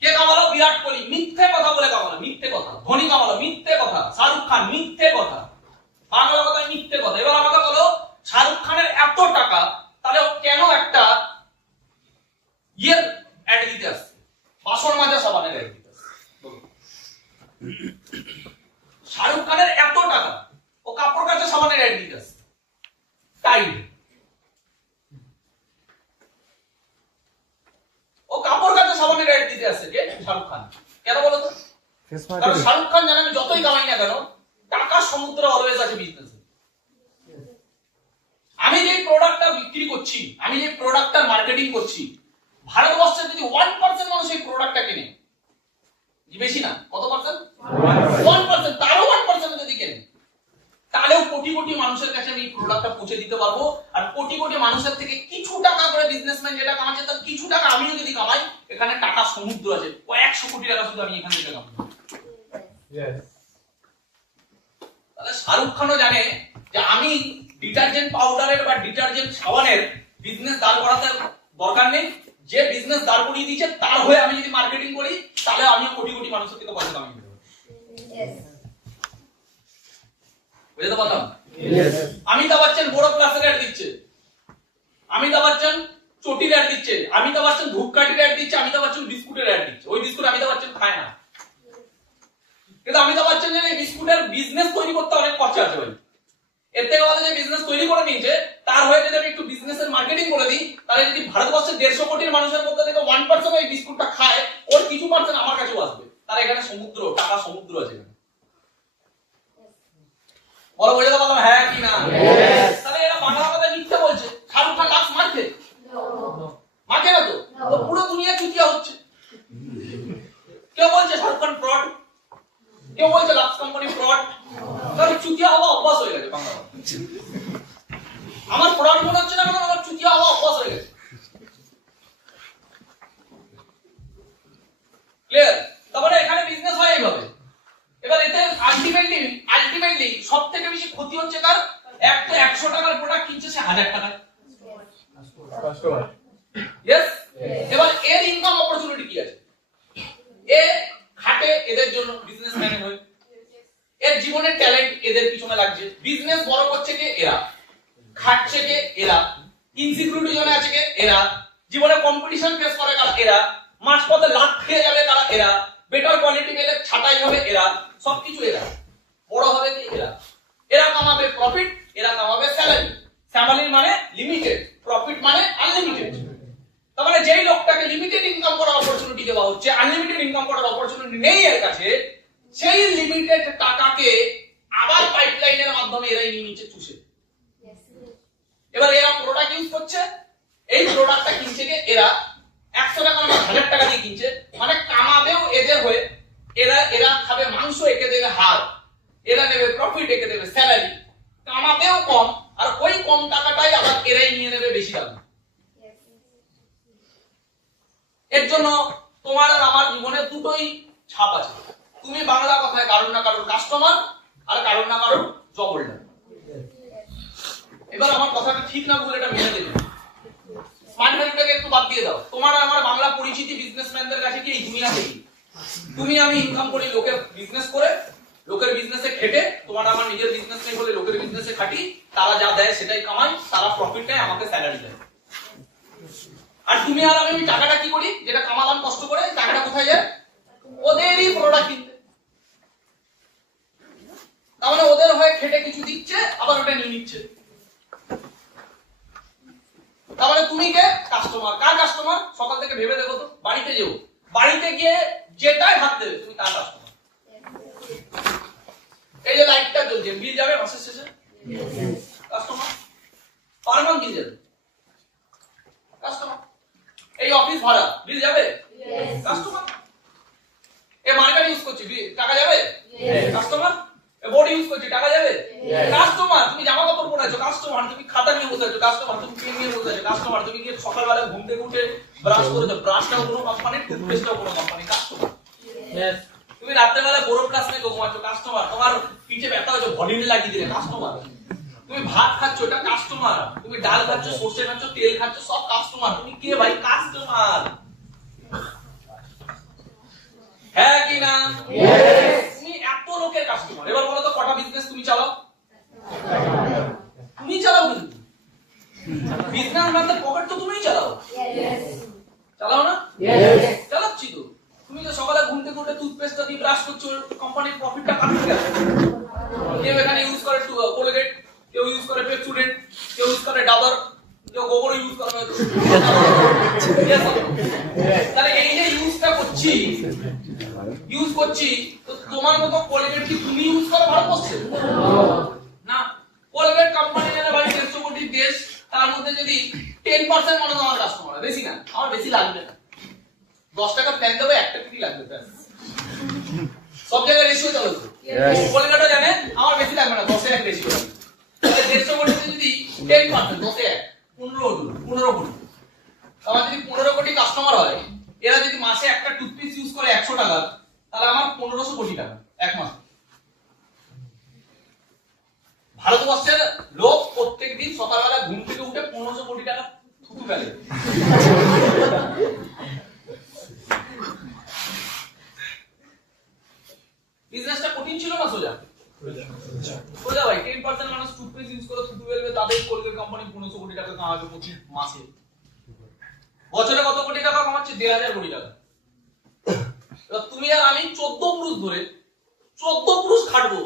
কে কামালো? বিরাট কোহলি। মিথ্যে কথা বলে কামালো, মিথ্যে কথা। ধোনি কামালো, মিথ্যে কথা। শাহরুখ খান, মিথ্যে কথা। বাংলা কথায় মিথ্যে কথা। এবার আমাকে বলো, শাহরুখ খানের এত টাকা, তাহলে কেন একটা ইয়ের অ্যাড দিতে আসছে? বাসন মাজা সাবানের অ্যাড দিতে আসছে। শাহরুখ খানের এত টাকা, ও কাপড় কাচা সাবানের অ্যাড দিতে আসছে। টাইড। ও কাপড় কাচা সাবানের অ্যাড দিতে আসছে কে? শাহরুখ খান। কেন বলো তো? কারণ শাহরুখ খান জানে আমি যতই কামাই না কেন, টাকার সমুদ্র অলওয়েজ আছে বিজনেসে। আমি যে প্রোডাক্টটা বিক্রি করছি, আমি যে প্রোডাক্টটা মার্কেটিং করছি, ভারতবর্ষে যদি 1% মানুষ এই প্রোডাক্টটা কেনে, বেশি না, কত পার্সেন্ট? 1%। তারও 1% যদি কেনে, তাহলেও কোটি কোটি মানুষের কাছে আমি এই প্রোডাক্টটা পৌঁছে দিতে পারবো। আর কোটি কোটি মানুষের থেকে কিছু টাকা করে বিজনেসম্যান যেটা কামাচ্ছে, তার কিছু টাকা আমিও যদি কামাই, এখানে টাকা সমুদ্র আছে। কয়েকশো কোটি টাকা শুধু আমি এখান থেকে কামাবো। তাহলে শাহরুখ খানও জানে যে আমি ডিটারজেন্ট পাউডারের বা ডিটারজেন্ট সাবানের বিজনেস দাঁড় করাতে দরকার নেই, যে বিজনেস দাঁড় করিয়ে দিয়েছে তার হয়ে আমি যদি মার্কেটিং করি তাহলে আমিও কোটি কোটি মানুষের থেকে পয়সা কামিয়ে নেব। বুঝতে পারলাম? অমিতাভ বচ্চন বড় ক্লাসের অ্যাড দিচ্ছে, অমিতাভ বচ্চন চটির অ্যাড দিচ্ছে, অমিতাভ বচ্চন ধূপকাঠির অ্যাড দিচ্ছে, অমিতাভ বচ্চন বিস্কুটের অ্যাড দিচ্ছে। ওই বিস্কুট অমিতাভ বচ্চন খায় না, কিন্তু অমিতাভ বচ্চন জানে এই বিস্কুটের বিজনেস তৈরি করতে অনেক খরচা আছে ভাই। এর থেকে ভালো যে বিজনেস তৈরি করে নিয়েছে তার হয়ে যদি আমি একটু বিজনেসের মার্কেটিং করে দিই, তাহলে যদি ভারতবর্ষের 150 কোটির মানুষের মধ্যে থেকে 1% এই বিস্কুটটা খায়, ওর কিছু পার্সেন্ট আমার কাছেও আসবে। তার এখানে সমুদ্র, টাকা সমুদ্র আছে এখানে। বলো বুঝতে পারলাম? হ্যাঁ কি না? তাহলে এরা বাংলা কথা মিথ্যে বলছে। শাহরুখ খান লাক্স মারছে, মারছে না তো? তো পুরো দুনিয়া চুতিয়া হচ্ছে। কেউ বলছে শাহরুখ খান ফ্রড, কেউ বলছে লাক্স কোম্পানি ফ্রড। কারণ চুতিয়া হওয়া অভ্যাস হয়ে গেছে বাংলা। আমার ফ্রড মনে হচ্ছে না, কারণ আমার চুতিয়া হওয়া অভ্যাস হয়ে গেছে। ক্লিয়ার? তারপরে এখানে বিজনেস হয় এইভাবে। এবার এতে আলটিমেটলি সবথেকে বেশি ক্ষতি হচ্ছে কার? এক তো 100 টাকার প্রোডাক্ট কিনছে সে 1000 টাকায়। यस। এবার এর ইনকাম অপরচুনিটি কি আছে? এ খাটে এদের জন্য, বিজনেসম্যান হয়ে এর জীবনের ট্যালেন্ট এদের পিছনে লাগছে। বিজনেস বড় করছে কে? এরা। খাটছে কে? এরা। ইনসিকিউরিটি জোনে আছে কে? এরা। জীবনে কম্পিটিশন ফেস করে কারা? এরা। মাঝপথে লাখ খেয়ে যাবে কারা? এরা। বেটার কোয়ালিটি পেলে ছাটাই হবে এরা। সবকিছু এরা। বড় হবে কি? এরা। এরা কামাবে প্রফিট, এরা কামাবে স্যালারি। স্যালারি মানে লিমিটেড, প্রফিট মানে আনলিমিটেড। তার মানে যেই লোকটাকে লিমিটেড ইনকাম করার অপরচুনিটি দেওয়া হচ্ছে, আনলিমিটেড ইনকাম করার অপরচুনিটি নেই এর কাছে, সেই লিমিটেড টাকাকে আবার পাইপলাইনের মাধ্যমে এরাই নিয়ে নিচ্ছে চুষে। এবার এরা প্রোডাক্ট ইউজ করছে, এই প্রোডাক্টটা কিনছে কে? এরা। 100 টাকা মানে 1000 টাকা দিয়ে কিনছে, মানে কামাবেও এদের হয়ে। এরা খাবে মাংস, একে দেবে হাড়, এরা নেবে প্রফিট, একে দেবে স্যালারি। কামাবেও কম, আর ওই কম টাকাটাই আবার এরাই নিয়ে নেবে বেশি দাম। এর জন্য তোমার আর আমার জীবনে দুটোই ছাপ আছে। তুমি বাংলা কথায় কারণ না কারণ কাস্টমার, আর কারণ না কারণ জব হোল্ডার। এবার আমার কথাটা ঠিক না ভুল এটা মেনে দেবে। স্মার্ট ভ্যালুটাকে একটু বাদ দিয়ে দাও। তোমার আর আমার বাংলা পরিচিতি বিজনেসম্যানদের কাছে কি এই দুনিয়াতেই? তুমি আমি ইনকাম করি লোকের বিজনেস করে, লোকের বিজনেসে খেটে। তোমার আমার নিজের বিজনেস নেই বলে লোকের বিজনেসে খাটি, তারা যা দেয় সেটাই কামাই, তারা প্রফিট নেয়, আমাকে স্যালারি দেয়। আর তুমি আর আমি টাকাটা কি করি? যেটা কামালাম কষ্ট করে, টাকাটা কোথায় যায়? ওদেরই প্রোডাক্ট কিনতে। তার মানে ওদের হয়ে খেটে কিছু দিচ্ছে, আবার ওটা নিয়ে নিচ্ছে। তার মানে তুমি কে? কাস্টমার। কার কাস্টমার? সকাল থেকে ভেবে দেখো তো, বাড়িতে যেও, বাড়িতে গিয়ে যেটাই হাত দেবে তুমি তার কাস্টমার। এই যে লাইটটা জ্বলছে, বিল যাবে মাসের শেষে, কাস্টমার। পার মান্থ বিল যাবে, কাস্টমার। এই অফিস ভাড়া বিল যাবে, কাস্টমার। এই মার্কেট ইউজ করছি, টাকা যাবে, কাস্টমার। বোর্ড ইউজ করছি, টাকা যাবে, কাস্টমার। তুমি জামা কাপড় পরে আছো, কাস্টমার। তুমি খাতা নিয়ে বসে আছো, কাস্টমার। তুমি পেন নিয়ে বসে আছো, কাস্টমার। তুমি গিয়ে সকালবেলা ঘুম থেকে উঠে ব্রাশ করেছো, ব্রাশটাও কোনো কোম্পানি, টুথপেস্টটাও কোনো কোম্পানি, কাস্টমার। তুমি রাত্রেবেলা বোরো প্লাস নিয়ে ঘুমাচ্ছো, কাস্টমার। তোমার পিঠে ব্যথা হয়েছে, ভলিনি লাগিয়ে দিলে, কাস্টমার। তুমি ভাত খাচ্ছ, এটা কাস্টমার। তুমি ডাল খাচ্ছ, সর্ষে খাচ্ছ, তেল খাচ্ছ, সব কাস্টমার। তুমি কে ভাই? কাস্টমার। হ্যাঁ কি না? তুমি এত লোকের কাস্টমার। এবার বলো তো কটা বিজনেস তুমি চালাও? তুমি চালাও, কিন্তু বিজনেস ম্যানদের পকেট তো তুমিই চালাও। চালাও না? চালাচ্ছি তো। তুমি যে সকালে ঘুম থেকে উঠে টুথপেস্টটা দিয়ে ব্রাশ করছো, কোম্পানির প্রফিটটা কাটতে গেছে। কেউ এখানে ইউজ করে কোলগেট, কেউ ইউজ করে পেপসুডেন্ট, কেউ ইউজ করে ডাবর, কেউ গোবর ইউজ করে। তাহলে এই যে ইউজটা করছি, তো তোমার মতো কোলগেট কি তুমি ইউজ করো ভারতবর্ষে? না। কোলগেট কোম্পানি মানে ভাই 150 কোটি দেশ, তার মধ্যে যদি 10% মানুষ আমার কাস্টমার, বেশি না, আমার বেশি লাগবে না। 10 টাকা প্ল্যান দেবো, 1 টাকা কি লাগবে? সব জায়গায় রেশিও চলে। কোলগেটও জানে আমার বেশি লাগবে না, 10 এর রেশিও লাগবে। তাহলে 150 কোটিতে যদি 10%, 10 এ 15 কোটি। আমার যদি 15 কোটি কাস্টমার হয়, এরা যদি মাসে একটা টুথপেস্ট ইউজ করে 100 টাকা, তাহলে আমার 1500 কোটি টাকা এক মাস। ভারতবর্ষের লোক প্রত্যেকদিন সকালবেলা ঘুম থেকে উঠে 1500 কোটি টাকা থুতু ফেলে। বিজনেসটা কঠিন ছিল না সোজা? সোজা ভাই। 10% মানুষ টুথপেস্ট ইউজ করে থুতু ফেলবে, তাদের কোলগেট কোম্পানি 1500 কোটি টাকা কামাবে প্রতি মাসে। বছরে কত কোটি টাকা কামাচ্ছে? 1000 কোটি টাকা। তুমি আর আমি 14 পুরুষ ধরে 14 পুরুষ খাটবো,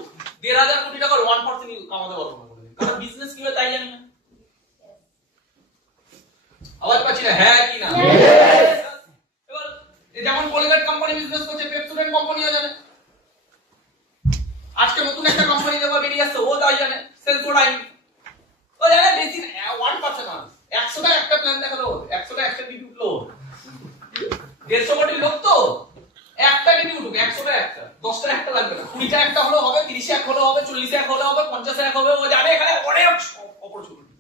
1000 কোটি টাকার 1% কামাতে পারবো না। কারণ বিজনেস কি হয় তাই জানি না। আওয়াজ পাচ্ছি না? হ্যাঁ কি না? এবার যেমন কোলগেট কোম্পানি বিজনেস করছে, পেপসোডেন্ট কোম্পানিও জানে। আজকে নতুন একটা কোম্পানি দেওয়া বেরিয়ে আসছে, ও তাই জানে। সেলসোডাইন ও জানে বেশি না, 1% না। 100টা একটা প্ল্যান দেখালো, 100টা একটা ডিউটি উঠলো। 150 কোটি লোক তো একটা ডিউটি উঠুক, 100টা একটা, 10টা একটা লাগবে না। 20টা একটা হলেও হবে, 30 এক হলেও হবে, 40 এক হলেও হবে, 50 এক হবে। ও জানে এখানে অনেক অপরচুনিটি।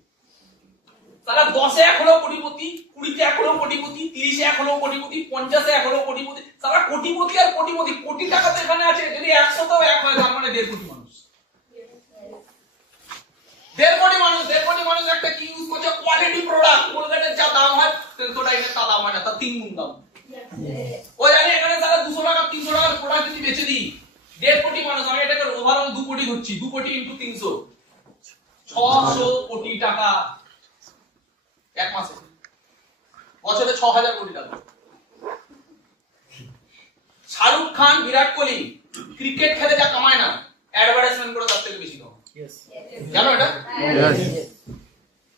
তারা 10 এক হলেও কোটিপতি, 20 এক হলেও কোটিপতি, 30 এক হলেও কোটিপতি, 50 এক হলেও কোটিপতি। তারা কোটিপতি আর কোটিপতি, কোটি টাকা তো এখানে আছে। যদি 100টাও এক হয় তার মানে 1.5 কোটি মানুষ। 1.5 কোটি মানুষ, 1.5 কোটি মানুষ একটা কি ইউজ করছে? Quality product. কোলগেটের যা দাম হয় সেলসোডাইনের তা দাম হয় না, তার 3 গুণ দাম। ও জানে এখানে তারা 200 টাকা 300 টাকার প্রোডাক্ট যদি বেচে দিই, 1.5 কোটি মানুষ, আমি এটাকে ওভারঅল 2 কোটি ধরছি, 2 কোটি ইনটু 300, 600 কোটি টাকা এক মাসে। বছরে 6000 কোটি টাকা। শাহরুখ খান, বিরাট কোহলি ক্রিকেট খেলে যা কামায় না, অ্যাডভার্টাইজমেন্ট করে তার থেকে বেশি কামায়। জানো এটা?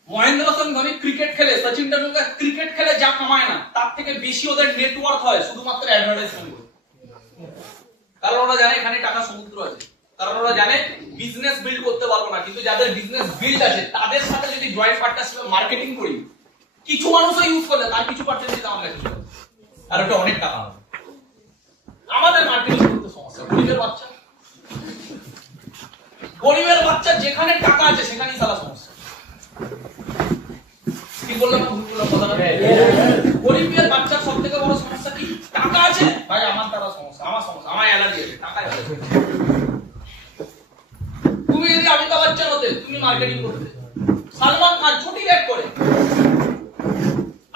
মহেন্দ্র সিং ধোনি ক্রিকেট খেলে, সচিন তেন্ডুলকর ক্রিকেট খেলে যা কামায় না, তার থেকে বেশি ওদের নেটওয়ার্ক হয় শুধুমাত্র অ্যাডভার্টাইজমেন্ট করে। কারণ ওরা জানে এখানে টাকা সমুদ্র আছে। কারণ ওরা জানে বিজনেস বিল্ড করতে পারবো না, কিন্তু যাদের বিজনেস বিল্ড আছে তাদের সাথে যদি জয়েন্ট পার্টনারশিপে মার্কেটিং করি, কিছু মানুষও ইউজ করলে তার কিছু পার্সেন্টেজ আমার কাছে যাবে, আর ওটা অনেক টাকা হবে। আমাদের মার্কেটিং করতে সমস্যা। গরিবের বাচ্চা যেখানে টাকা আছে সেখানেই সালা সমস্যা। কি বললাম? গরিবের বাচ্চার সব থেকে বড় সমস্যা কি? টাকা আছে ভাই, আমার দ্বারা সমস্যা, আমার সমস্যা, আমার অ্যালার্জি আছে, টাকায় আছে। তুমি যদি অমিতাভ বচ্চন হতে, তুমি মার্কেটিং করতে। সালমান খান ছুটি রেট করে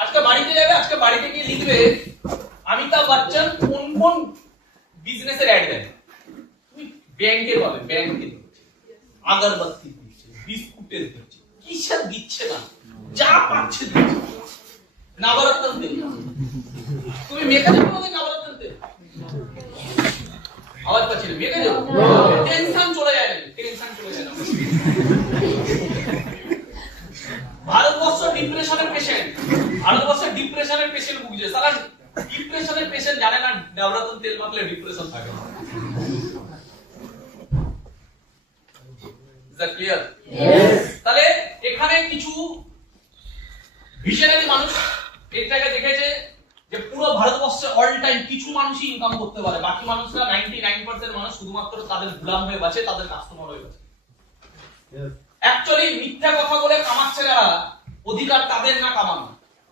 আজকে বাড়িতে যাবে, আজকে বাড়িতে গিয়ে লিখবে অমিতাভ বচ্চন কোন কোন বিজনেসের অ্যাড দেয়। তুমি ব্যাংকে পাবে, ব্যাংকে আগরবাতি দিচ্ছে, বিস্কুটের দিচ্ছে, কিসের দিচ্ছে না, যা পাচ্ছে দিচ্ছে। নবরত্ন তেল, তুমি মেখে যাবে না নবরত্ন তেল? আওয়াজ পাচ্ছি না? মেখে যাবো, টেনশন চলে যায় না, টেনশন চলে যায় না। ভারতবর্ষ ডিপ্রেশনের পেশেন্ট, ভারতবর্ষের ডিপ্রেশনের পেশেন্ট ভুগছে। সারা ডিপ্রেশনের পেশেন্ট জানে না নবরত্ন তেল মাখলে ডিপ্রেশন থাকে না। Is that clear? Yes. তাহলে এখানে কিছু ভিশনারি মানুষ এটাকে দেখেছে যে পুরো ভারতবর্ষে অল টাইম কিছু মানুষই ইনকাম করতে পারে, বাকি মানুষরা 99% মানুষ শুধুমাত্র তাদের গোলাম হয়ে বাঁচে, তাদের কাস্টমার হয়ে বাঁচে। অ্যাকচুয়ালি মিথ্যা কথা বলে কামাচ্ছে যারা, অধিকার তাদের না কামানো।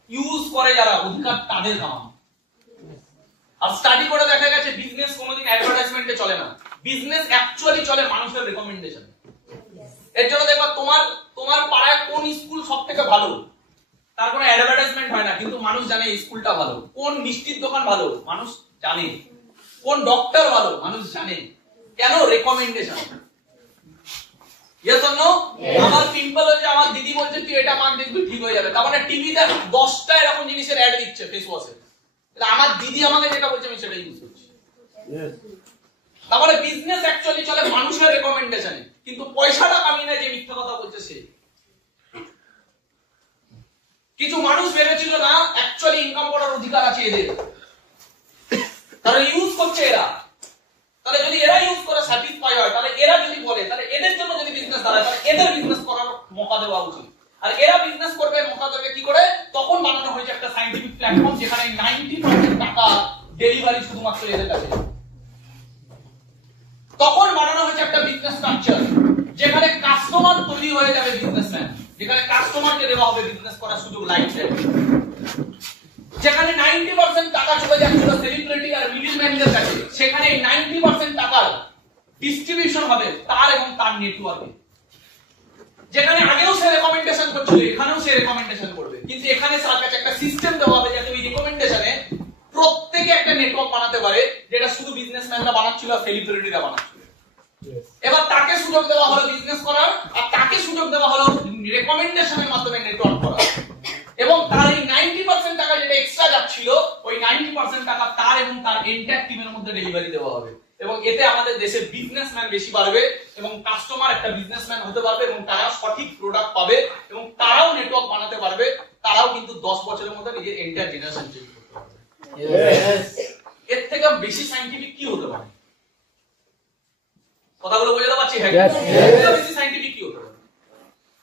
ইউজ করে যারা, অধিকার তাদের কামানো। আর স্টাডি করে দেখা গেছে বিজনেস কোনোদিন অ্যাডভার্টাইজমেন্টে চলে না, বিজনেস অ্যাকচুয়ালি চলে মানুষের রেকমেন্ডেশন। এর জন্য দেখবা তোমার পাড়ায় কোন স্কুল সবথেকে ভালো, তার কোনো অ্যাডভার্টাইজমেন্ট হয় না, কিন্তু মানুষ জানে এই স্কুলটা ভালো। কোন মিষ্টির দোকান ভালো, মানুষ জানে। কোন ডক্টর ভালো, মানুষ জানে। কেন? রেকমেন্ডেশন। Yes or no? আমার পিম্পল হচ্ছে, আমার দিদি বলছে তুই এটা মাখ দেখবি ঠিক হয়ে যাবে। তার মানে টিভিতে 10টা এরকম জিনিসের অ্যাড দিচ্ছে, ফেস ওয়াশে। আমার দিদি আমাকে যেটা বলছে আমি সেটাই ইউজ করছি। তার মানে বিজনেস অ্যাকচুয়ালি চলে মানুষের রেকমেন্ডেশনে, কিন্তু পয়সাটা কামিয়ে নেয় যে মিথ্যা কথা বলছে সে। কিছু মানুষ ভেবেছিল না অ্যাকচুয়ালি ইনকাম করার অধিকার আছে এদের, তারা ইউজ করছে এরা। তাহলে যদি এরা ইউজ করে স্যাটিসফাই হয়, তাহলে এরা যদি বলে, তাহলে এদের জন্য যদি বিজনেস দাঁড়ায়, তাহলে এদের বিজনেস করার মৌকা দেওয়া উচিত। আর এরা বিজনেস করবে, মৌকা দেবে কি করে? তখন বানানো হয়েছে একটা সায়েন্টিফিক প্ল্যাটফর্ম, যেখানে 90% টাকা ডেলিভারি শুধুমাত্র এদের কাছে। তখন বানানো হয়েছে একটা বিজনেস স্ট্রাকচার, যেখানে কাস্টমার তৈরি হয়ে যাবে বিজনেসম্যান, যেখানে কাস্টমারকে দেওয়া হবে বিজনেস করার সুযোগ লাইফ টাইম। যেখানে 90% টাকা চলে যাচ্ছিল সেলিব্রিটি আর মিডলম্যানদের কাছে, সেখানে 90% টাকার ডিস্ট্রিবিউশন হবে তার এবং তার নেটওয়ার্কে। যেখানে আগেও সে রেকমেন্ডেশন করছিল এখানেও সে রেকমেন্ডেশন করবে, কিন্তু এখানে তার কাছে একটা সিস্টেম দেওয়া হবে যাতে ওই রেকমেন্ডেশনে প্রত্যেকে একটা নেটওয়ার্ক বানাতে পারে, যেটা শুধু বিজনেসম্যানরা বানাচ্ছিল আর সেলিব্রিটিরা বানাচ্ছিল। এবার তাকে সুযোগ দেওয়া হলো বিজনেস করার, আর তাকে সুযোগ দেওয়া হলো রেকমেন্ডেশনের মাধ্যমে নেটওয়ার্ক করার। এবং তার এই 90% টাকা যেটা এক্সট্রা যাচ্ছিল, ওই 90% টাকা তার এবং তার এন্টায়ার টিমের মধ্যে ডেলিভারি দেওয়া হবে। এবং এতে আমাদের দেশের বিজনেসম্যান বেশি বাড়বে এবং কাস্টমার একটা বিজনেসম্যান হতে পারবে এবং তারা সঠিক প্রোডাক্ট পাবে এবং তারাও নেটওয়ার্ক বানাতে পারবে, তারাও কিন্তু 10 বছরের মধ্যে নিজের এন্টায়ার জেনারেশন চেঞ্জ করতে পারবে। এর থেকে বেশি সায়েন্টিফিক কি হতে পারে? কথাগুলো বুঝতে পারছি? হ্যাঁ, এর থেকে বেশি সায়েন্টিফিক কি হতে পারে?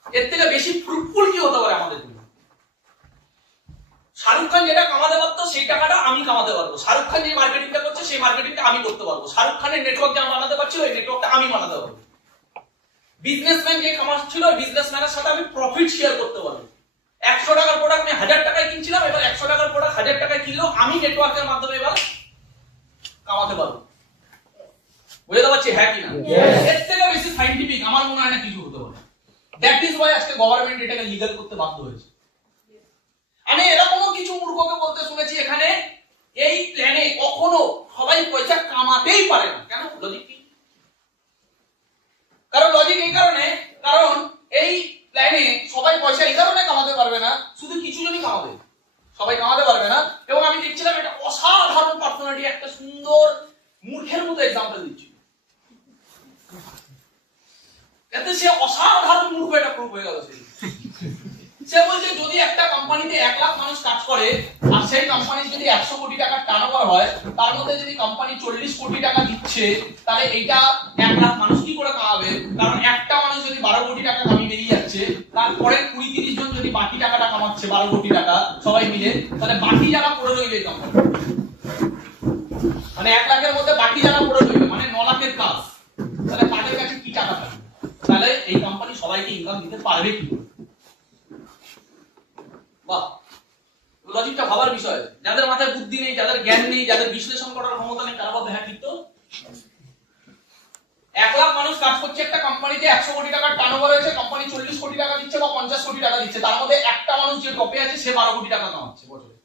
এর থেকে বেশি ফ্রুটফুল কি হতে পারে আমাদের জন্য? শাহরুখ খান যেটা কামাতে পারতো সেই টাকাটা আমি কামাতে পারবো। শাহরুখ খান যে মার্কেটিংটা করছে সেই মার্কেটিংটা আমি করতে পারবো। শাহরুখ খানের নেটওয়ার্ক যা বানাতে পারছি ওই নেটওয়ার্কটা আমি বানাতে পারবো। বিজনেসম্যান যে কামাচ্ছিল ওই বিজনেসম্যানের সাথে আমি প্রফিট শেয়ার করতে পারবো। 100 টাকার প্রোডাক্ট আমি 1000 টাকায় কিনছিলাম, এবার 100 টাকার প্রোডাক্ট 1000 টাকায় কিনলেও আমি নেটওয়ার্কের মাধ্যমে এবার কামাতে পারবো। বুঝতে পারছি? হ্যাঁ কি না? এর থেকে বেশি সায়েন্টিফিক আমার মনে হয় না কিছু হতে পারে। দ্যাট ইজ ওয়াই আজকে গভর্নমেন্ট এটাকে লিগ্যাল করতে বাধ্য হয়েছে। আমি এরকমও কিছু মূর্খকে বলতে শুনেছি এখানে এই প্ল্যানে কখনো সবাই পয়সা কামাতেই পারে না। কেন? লজিক কি? কারণ লজিক এই কারণে, কারণ এই প্ল্যানে সবাই পয়সা এই কারণে কামাতে পারবে না, শুধু কিছু জনই কামাবে, সবাই কামাতে পারবে না। এবং আমি দেখছিলাম এটা অসাধারণ পার্সোনালিটি একটা সুন্দর মূর্খের মতো এক্সাম্পল দিচ্ছি, এতে সে অসাধারণ মূর্খ এটা প্রুফ হয়ে গেল। সে বলছে যদি একটা কোম্পানিতে 1 লাখ মানুষ কাজ করে আর সেই কোম্পানির যদি 100 কোটি টাকার টার্নওভার হয়, তার মধ্যে যদি কোম্পানি 40 কোটি টাকা দিচ্ছে, তাহলে এইটা 1 লাখ মানুষ কি করে কামাবে? কারণ একটা মানুষ যদি 12 কোটি টাকা কামিয়ে বেরিয়ে যাচ্ছে, তারপরে 20-30 জন যদি বাকি টাকাটা কামাচ্ছে 12 কোটি টাকা সবাই মিলে, তাহলে বাকি যারা পড়ে রইবে এই কোম্পানি, মানে 1 লাখের মধ্যে বাকি যারা পড়ে রইবে মানে 9 লাখের কাজ, তাহলে তাদের কাছে কি টাকা থাকবে? তাহলে এই কোম্পানি সবাইকে ইনকাম দিতে পারবে কি করে? বাহ, লজিকটা ভাবার বিষয়। যাদের মাথায় বুদ্ধি নেই, যাদের জ্ঞান নেই, যাদের বিশ্লেষণ করার ক্ষমতা নেই, তারা ভাবে হ্যাঁ ঠিক তো। 1 লাখ মানুষ কাজ করছে একটা কোম্পানিতে, 100 কোটি টাকার টার্নওভার হয়েছে, কোম্পানি 40 কোটি টাকা দিচ্ছে বা 50 কোটি টাকা দিচ্ছে, তার মধ্যে একটা মানুষ যে টপে আছে সে 12 কোটি টাকা কামাচ্ছে বছরে,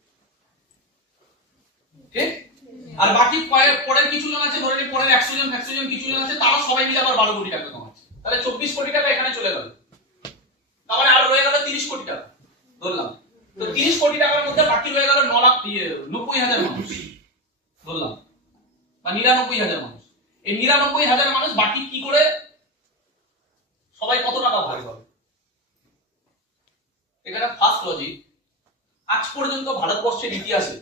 ঠিক? আর বাকি পরের কিছু জন আছে, ধরে নিই পরের 100 জন কিছু জন আছে, তারা সবাই মিলে আবার 12 কোটি টাকা কামাচ্ছে, তাহলে 24 কোটি টাকা এখানে চলে গেল, তার মানে আর রয়ে গেল 30 কোটি টাকা ধরলাম। তো 30 কোটি টাকার মধ্যে বাকি রয়ে গেল 90,000 মানুষ ধরলাম, বা 99,000 মানুষ। এই 99,000 মানুষ বাকি কি করে সবাই কত টাকা ভাগ পাবে? এখানে ফার্স্ট লজিক, আজ পর্যন্ত ভারতবর্ষের ইতিহাসে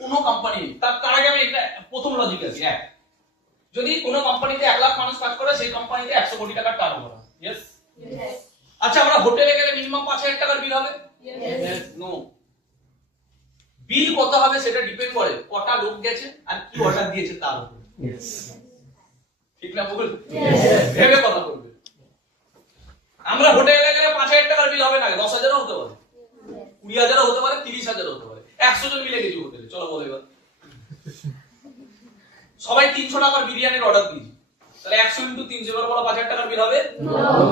কোন কোম্পানি, তার আগে আমি একটা প্রথম লজিক আছে, এক, যদি কোন কোম্পানিতে 1 লাখ মানুষ কাজ করে সেই কোম্পানিতে 100 কোটি টাকার টার্নওভার হয়, ইয়েস? আচ্ছা, আমরা হোটেলে গেলে মিনিমাম 5,000 টাকার বিল হবে? নো। বিল কত হবে সেটা ডিপেন্ড করে কটা লোক গেছে আর কি অর্ডার দিয়েছে তার উপর, ঠিক না বল? ভেবে কথা বলবে। আমরা হোটেলে গেলে 5,000 টাকার বিল হবে না, 10,000 হতে পারে, 20,000 হতে পারে, 30,000 হতে পারে। 100 জন মিলে গেছি হোটেলে, চলো বলো এবার সবাই 300 টাকার বিরিয়ানির অর্ডার দিয়েছি, তাহলে 100 × 300 এবার বলো 5,000 টাকার বিল হবে?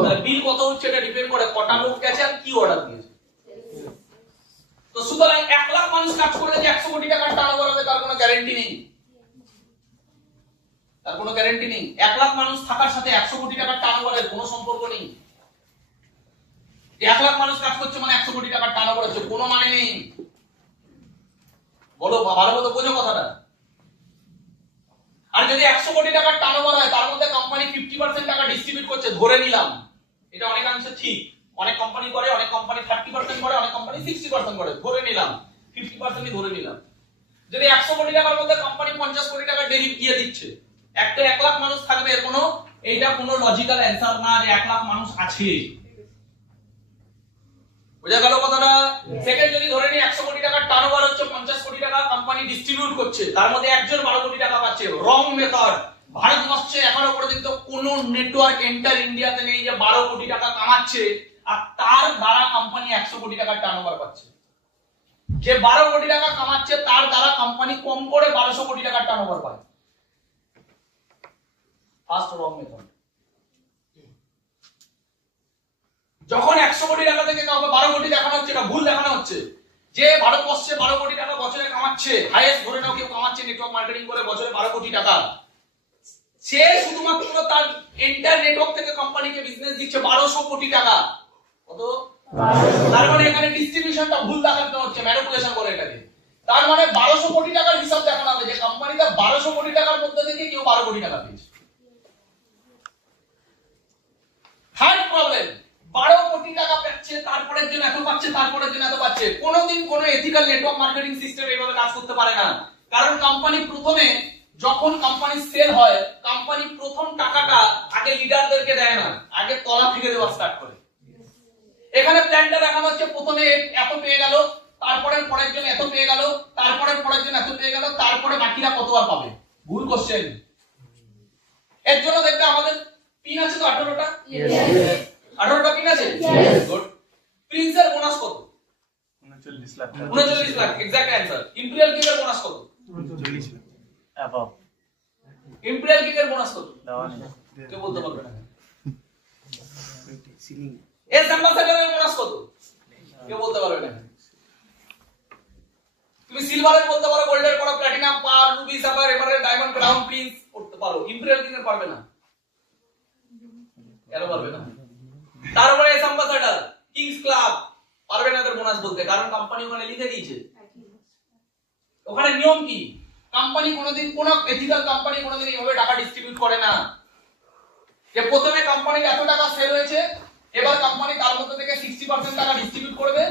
তাহলে বিল কত হচ্ছে এটা ডিপেন্ড করে কটা লোক গেছে আর কি অর্ডার দিয়েছে। তো সুতরাং 1 লাখ মানুষ কাজ করলে যে 100 কোটি টাকার টার্নওভার হবে তার কোনো গ্যারান্টি নেই, তার কোনো গ্যারান্টি নেই। 1 লাখ মানুষ থাকার সাথে 100 কোটি টাকার টার্নওভারের কোনো সম্পর্ক নেই। 1 লাখ মানুষ কাজ করছে মানে 100 কোটি টাকার টার্নওভার হচ্ছে, কোনো মানে নেই। বলো, ভালো মতো বোঝো কথাটা। আর যদি 100 কোটি টাকার টার্নওভার হয় তার মধ্যে কোম্পানি 50% টাকা ডিস্ট্রিবিউট করছে, ধরে নিলাম, এটা অনেকাংশে ঠিক, অনেক কোম্পানি করে, অনেক কোম্পানি 30% করে, অনেক কোম্পানি 60% করে, ধরে নিলাম 50%ই ধরে নিলাম। যদি 100 কোটি টাকার মধ্যে কোম্পানি 50 কোটি টাকা ডেরিভ দিয়ে দিচ্ছে, একটা 1 লাখ মানুষ থাকবে, এইটা কোনো লজিক্যাল অ্যানসার না যে 1 লাখ মানুষ আছে। বুঝা গেল কথাটা? সেকেন্ড, যদি ধরে নিই 100 কোটি টাকার টার্নওভার হচ্ছে, 50 কোটি টাকা কোম্পানি ডিস্ট্রিবিউট করছে, তার মধ্যে একজন 12 কোটি টাকা পাচ্ছে, রং মেথড। ভারতবর্ষে এখনো পর্যন্ত কোন নেটওয়ার্ক এন্টার ইন্ডিয়াতে নেই যে 12 কোটি টাকা কামাচ্ছে আর তার দ্বারা কোম্পানি 100 কোটি টাকার টার্নওভার পাচ্ছে। যে 12 কোটি টাকা কামাচ্ছে তার দ্বারা কোম্পানি কম করে 1200 কোটি টাকার টার্নওভার পায়। ফার্স্ট রং মেথড। যখন 100 কোটি টাকা থেকে কাউকে 12 কোটি দেখানো হচ্ছে, এটা ভুল দেখানো হচ্ছে। যে ভারতবর্ষে 12 কোটি টাকা বছরে কামাচ্ছে, হাইয়েস্ট ধরে নাও কেউ কামাচ্ছে নেটওয়ার্ক মার্কেটিং করে বছরে 12 কোটি টাকা, সে শুধুমাত্র তার এন্টার নেটওয়ার্ক থেকে কোম্পানিকে বিজনেস দিচ্ছে 1200 কোটি টাকা। কত? তার মানে এখানে ডিস্ট্রিবিউশনটা ভুল দেখানো হচ্ছে, ম্যানিপুলেশন করে এটাকে। তার মানে 1200 কোটি টাকার হিসাব দেখানো হবে যে কোম্পানিটা 1200 কোটি টাকার মধ্যে থেকে কেউ 12 কোটি টাকা পেয়েছে। থার্ড প্রবলেম, 12 কোটি টাকা পাচ্ছে, তারপরের জন্য এত পাচ্ছে, তারপরের জন্য এত পাচ্ছে। কোনোদিন কোনো এথিক্যাল নেটওয়ার্ক মার্কেটিং সিস্টেম এইভাবে কাজ করতে পারে না। কারণ কোম্পানি প্রথমে, যখন কোম্পানি সেল হয়, কোম্পানি প্রথম টাকাটা আগে লিডারদেরকে দেয় না, আগে তলা থেকে দেওয়া স্টার্ট করে। এখানে প্ল্যানটা দেখানো হচ্ছে প্রথমে এত পেয়ে গেল, তারপরে পরের জন্য এত পেয়ে গেল, তারপরে পরের জন্য এত পেয়ে গেল, তারপরে বাকিরা কতবার পাবে? ভুল কোশ্চেন। এর জন্য দেখবে আমাদের পিন আছে তো 18টা। 18টা পিন আছে। গুড। প্রিন্সের বোনাস কত? 39 lakh. 39 lakh exact answer. Imperial কিংয়ের বোনাস কত? 40 লাখ অ্যাবাভ। ইম্পেরিয়াল কিংয়ের বোনাস কত? দেওয়া নেই। কেউ বলতে পারবে না। সিলিং এর অ্যাম্বাসাডারের বোনাস কত? কেউ বলতে পারবে না। তুমি সিলভারের বলতে পারো, গোল্ডের পারো, প্ল্যাটিনাম, পার, ruby, sapphire, emerald, diamond, crown, prince করতে পারো। ইম্পেরিয়াল কিংয়ের পারবে না। কেন পারবে না? তারপরে এস অ্যাম্বাসাডার, কিংস ক্লাব পারবে না এদের বোনাস বলতে, কারণ কোম্পানি ওখানে লিখে দিয়েছে। ওখানে নিয়ম কি? কোম্পানি কোনোদিন, কোন এথিক্যাল কোম্পানি কোনোদিন এইভাবে টাকা ডিস্ট্রিবিউট করে না যে প্রথমে কোম্পানির এত টাকা সেল হয়েছে, এবার কোম্পানি তার মধ্যে থেকে 60% টাকা ডিস্ট্রিবিউট করবে,